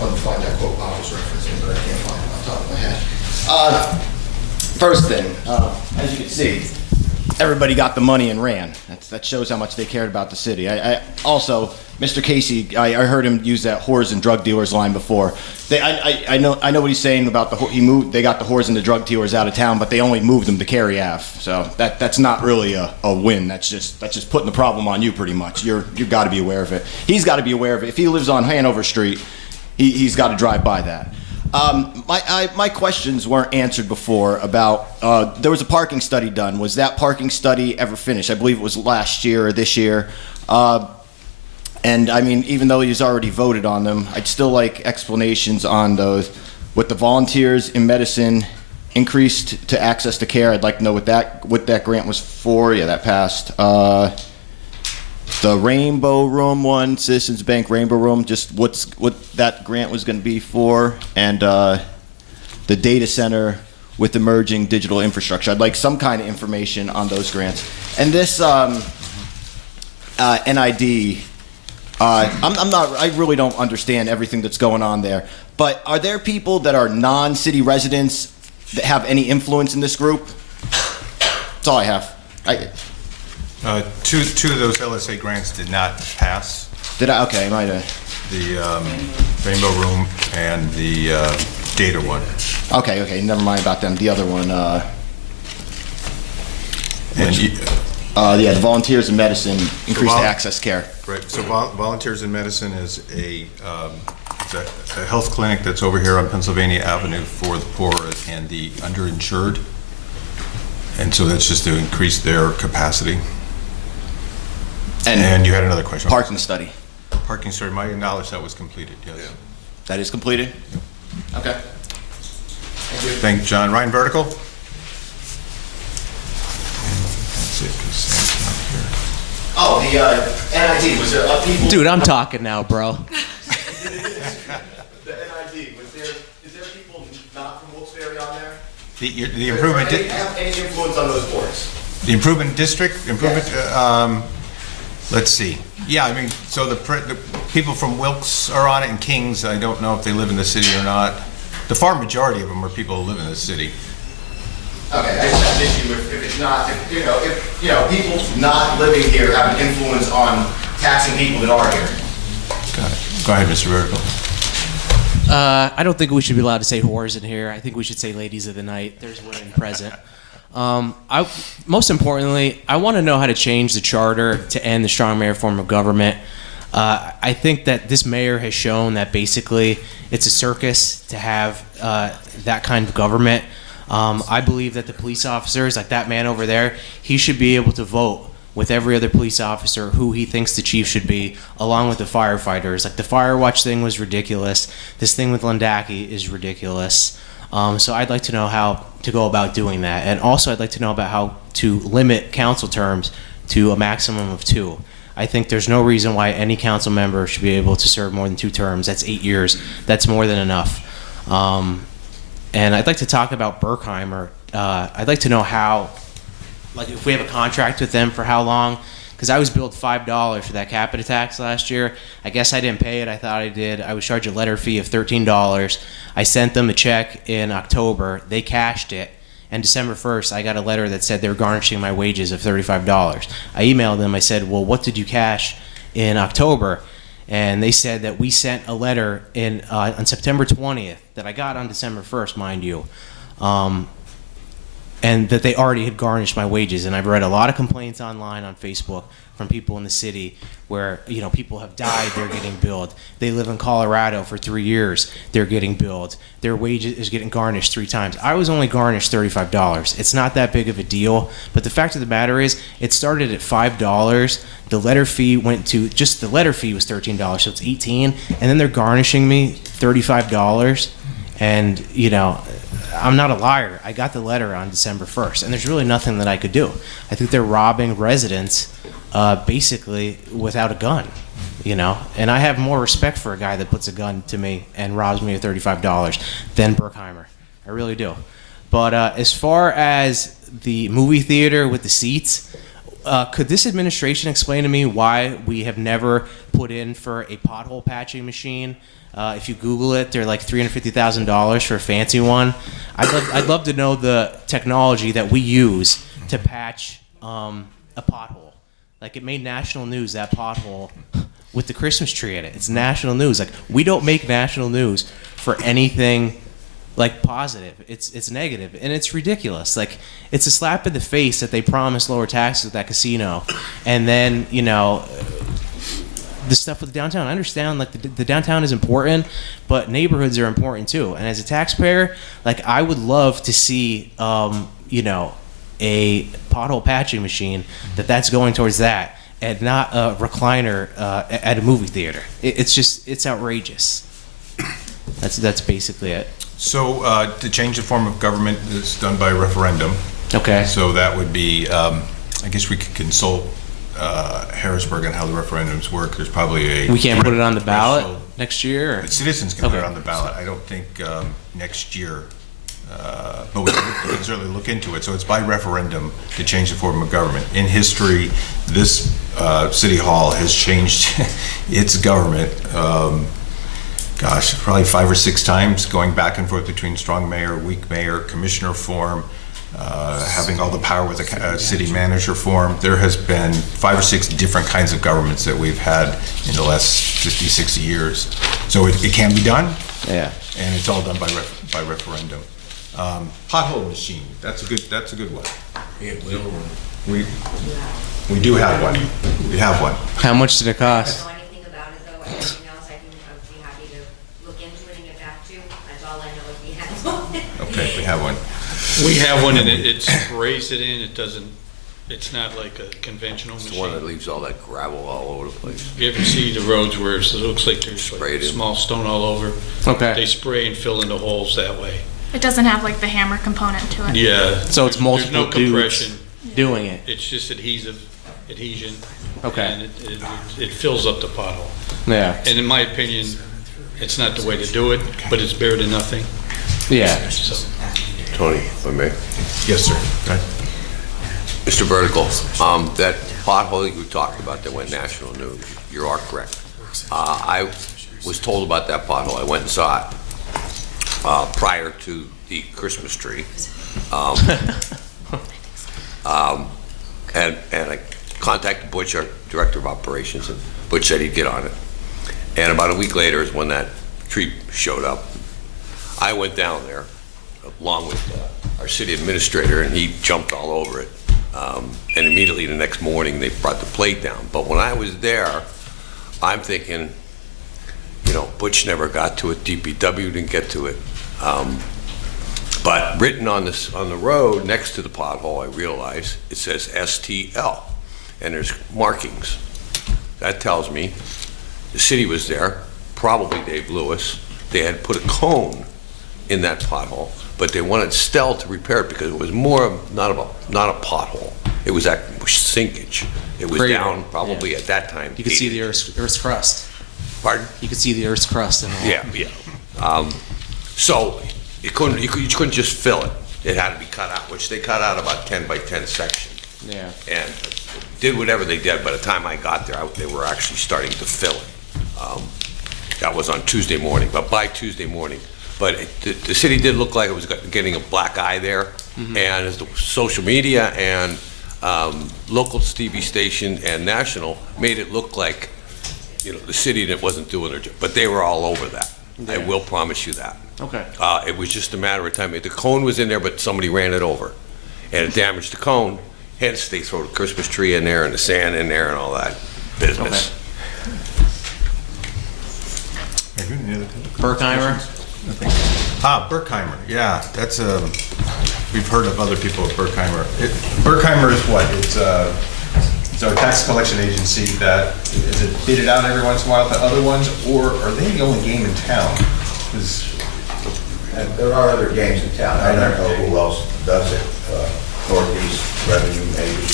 I'll find that quote I was referencing, but I can't find it off the top of my head. First thing, as you can see, everybody got the money and ran. That shows how much they cared about the city. Also, Mr. Casey, I heard him use that whores and drug dealers line before. I know what he's saying about they got the whores and the drug dealers out of town, but they only moved them to Cary Ave. So that's not really a win. That's just putting the problem on you pretty much. You've got to be aware of it. He's got to be aware of it. If he lives on Hanover Street, he's got to drive by that. My questions weren't answered before about, there was a parking study done. Was that parking study ever finished? I believe it was last year or this year. And I mean, even though he's already voted on them, I'd still like explanations on those. With the volunteers in medicine increased to access to care, I'd like to know what that grant was for. Yeah, that passed. The Rainbow Room one, Citizens Bank Rainbow Room, just what that grant was going to be for, and the data center with emerging digital infrastructure. I'd like some kind of information on those grants. And this NID, I really don't understand everything that's going on there. But are there people that are non-city residents that have any influence in this group? That's all I have. Two of those LSA grants did not pass. Did I? Okay, might have. The Rainbow Room and the data one. Okay, never mind about them. The other one, the volunteers in medicine increased access care. Right. So Volunteers in Medicine is a health clinic that's over here on Pennsylvania Avenue for the poor and the underinsured, and so that's just to increase their capacity. And you had another question. Parking study. Parking study. My knowledge that was completed. Yes. Yeah. That is completed. Yep. Okay. Thank you. Thank you, John. Ryan Vertical. That's it. 'Cause Sam's not here. Oh, the NID, was there people... Dude, I'm talking now, bro. The NID, is there people not from Wilkes-Barre on there? The improvement... Do they have any influence on those boards? The improvement district? Let's see. Yeah, I mean, so the people from Wilkes are on it, and Kings, I don't know if they live in the city or not. The far majority of them are people who live in the city. Okay, I just have an issue if it's not, if people not living here have an influence on taxing people that are here. Got it. Go ahead, Mr. Vertical. I don't think we should be allowed to say whores in here. I think we should say ladies of the night. There's women present. Most importantly, I want to know how to change the charter to end the strong mayor form of government. I think that this mayor has shown that basically it's a circus to have that kind of government. I believe that the police officers, like that man over there, he should be able to vote with every other police officer who he thinks the chief should be, along with the firefighters. Like the fire watch thing was ridiculous. This thing with Lundaki is ridiculous. So I'd like to know how to go about doing that. And also I'd like to know about how to limit council terms to a maximum of 2. I think there's no reason why any council member should be able to serve more than 2 terms. That's 8 years. That's more than enough. And I'd like to talk about Berkheimer. I'd like to know how, like if we have a contract with them for how long, because I was billed $5 for that capita tax last year. I guess I didn't pay it. I thought I did. I was charged a letter fee of $13. I sent them a check in October. They cashed it. And December 1st, I got a letter that said they were garnishing my wages of $35. I emailed them. I said, well, what did you cash in October? And they said that we sent a letter in on September 20th that I got on December 1st, mind you, and that they already had garnished my wages. And I've read a lot of complaints online on Facebook from people in the city where, you know, people have died, they're getting billed. They live in Colorado for 3 years, they're getting billed. Their wages is getting garnished 3 times. I was only garnished $35. It's not that big of a deal, but the fact of the matter is, it started at $5. The letter fee went to, just the letter fee was $13, so it's $18, and then they're garnishing me $35. And, you know, I'm not a liar. I got the letter on December 1st, and there's really nothing that I could do. I think they're robbing residents basically without a gun, you know? And I have more respect for a guy that puts a gun to me and robs me of $35 than Berkheimer. I really do. But as far as the movie theater with the seats, could this administration explain to me why we have never put in for a pothole patching machine? If you Google it, they're like $350,000 for a fancy one. I'd love to know the technology that we use to patch a pothole. Like, it made national news, that pothole with the Christmas tree in it. It's national news. Like, we don't make national news for anything like positive. It's negative, and it's ridiculous. Like, it's a slap in the face that they promised lower taxes at that casino, and then, you know, the stuff with the downtown. I understand, like, the downtown is important, but neighborhoods are important too. And as a taxpayer, like, I would love to see, you know, a pothole patching machine that's going towards that, and not a recliner at a movie theater. It's outrageous. That's basically it. So to change the form of government is done by referendum. Okay. So that would be, I guess we could consult Harrisburg on how the referendums work. There's probably a... We can't put it on the ballot next year? Or? Citizens can put it on the ballot. I don't think next year, but we can certainly look into it. So it's by referendum to change the form of government. In history, this city hall has changed its government, gosh, probably 5 or 6 times, going back and forth between strong mayor, weak mayor, commissioner form, having all the power with a city manager form. There has been 5 or 6 different kinds of governments that we've had in the last 50, 60 years. So it can be done. Yeah. And it's all done by referendum. Pothole machine, that's a good one. It will. We do have one. We have one. How much did it cost? I don't know anything about it though. Anything else I'd be happy to look into it and get back to. That's all I know if we have one. Okay, we have one. We have one, and it sprays it in. It doesn't, it's not like a conventional It's machine. the one that leaves all that gravel all over the place. You ever see the roads where it looks like there's like small stone all over? Okay. They spray and fill in the holes that way. It doesn't have like the hammer component to it. Yeah. So it's multiple There's no dudes compression. doing it. It's just adhesion. Okay. And it fills up the pothole. Yeah. And in my opinion, it's not the way to do it, but it's better than nothing. Yeah. So. Tony, if I may. Yes, sir. Go ahead. Mr. Vertical, that pothole you talked about that went national news, you are correct. I was told about that pothole. I went and saw it prior to the Christmas tree. And I contacted Butch, our director of operations, and Butch said he'd get on it. And about a week later is when that tree showed up. I went down there along with our city administrator, and he jumped all over it. And immediately the next morning they brought the plate down. But when I was there, I'm thinking, you know, Butch never got to it, DPW didn't get to it. But written on the road next to the pothole, I realized it says STL, and there's markings. That tells me the city was there, probably Dave Lewis. They had put a cone in that pothole, but they wanted Stell to repair it because it was more of not a pothole. It was sinkage. It was Crater. Down probably at that time. You could see the Earth's crust. Pardon? You could see the Earth's crust and all. Yeah. So you couldn't just fill it. It had to be cut out, which they cut out about 10 by 10 section. Yeah. And did whatever they did. By the time I got there, they were actually starting to fill it. That was on Tuesday morning, but by Tuesday morning. But the city did look like it was getting a black eye there. Mm-hmm. And as the social media and local TV station and national made it look like, you know, the city that wasn't doing their job. But they were all over that. Yeah. I will promise you that. Okay. It was just a matter of time. The cone was in there, but somebody ran it over. And it damaged the cone. Hence, they throw the Christmas tree in there and the sand in there and all that business. Okay. Berkheimer? Berkheimer, yeah, that's we've heard of other people at Berkheimer. Berkheimer is what? It's our tax collection agency that, is it bid it out every once in a while to other ones, or are they the only game in town? There are other games in town. I don't know who else does it. Northeast Revenue, maybe.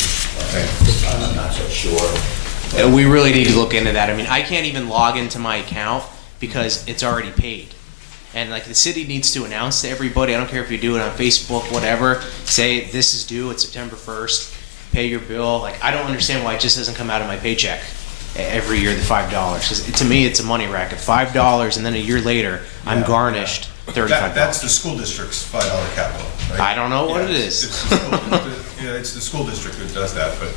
I'm not so sure. We really need to look into that. I mean, I can't even log into my account because it's already paid. And like the city needs to announce to everybody, I don't care if you do it on Facebook, whatever, say this is due, it's September 1st, pay your bill. Like, I don't understand why it just doesn't come out of my paycheck every year, the $5. Because to me, it's a money racket. $5 and then a year later, I'm garnished $35. That's the school district's $5 capital, right? I don't know what it is. It's the school district that does that, but.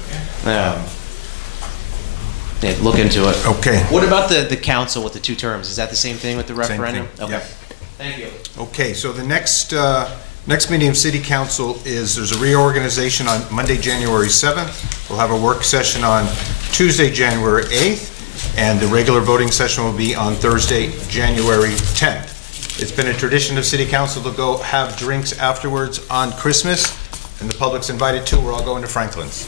Yeah, look into it. Okay. What about the council with the 2 terms? Is that the same thing with the referendum? Same thing. Okay. Yep. Thank you. Okay, so the next meeting of City Council there's a reorganization on Monday, January 7th. We'll have a work session on Tuesday, January 8th, and the regular voting session will be on Thursday, January 10th. It's been a tradition of City Council to go have drinks afterwards on Christmas, and the public's invited too. We're all going to Franklin's.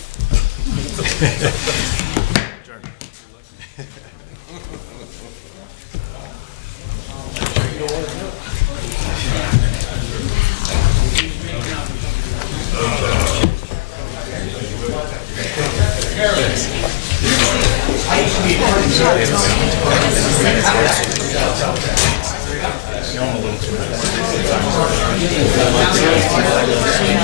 Thank you.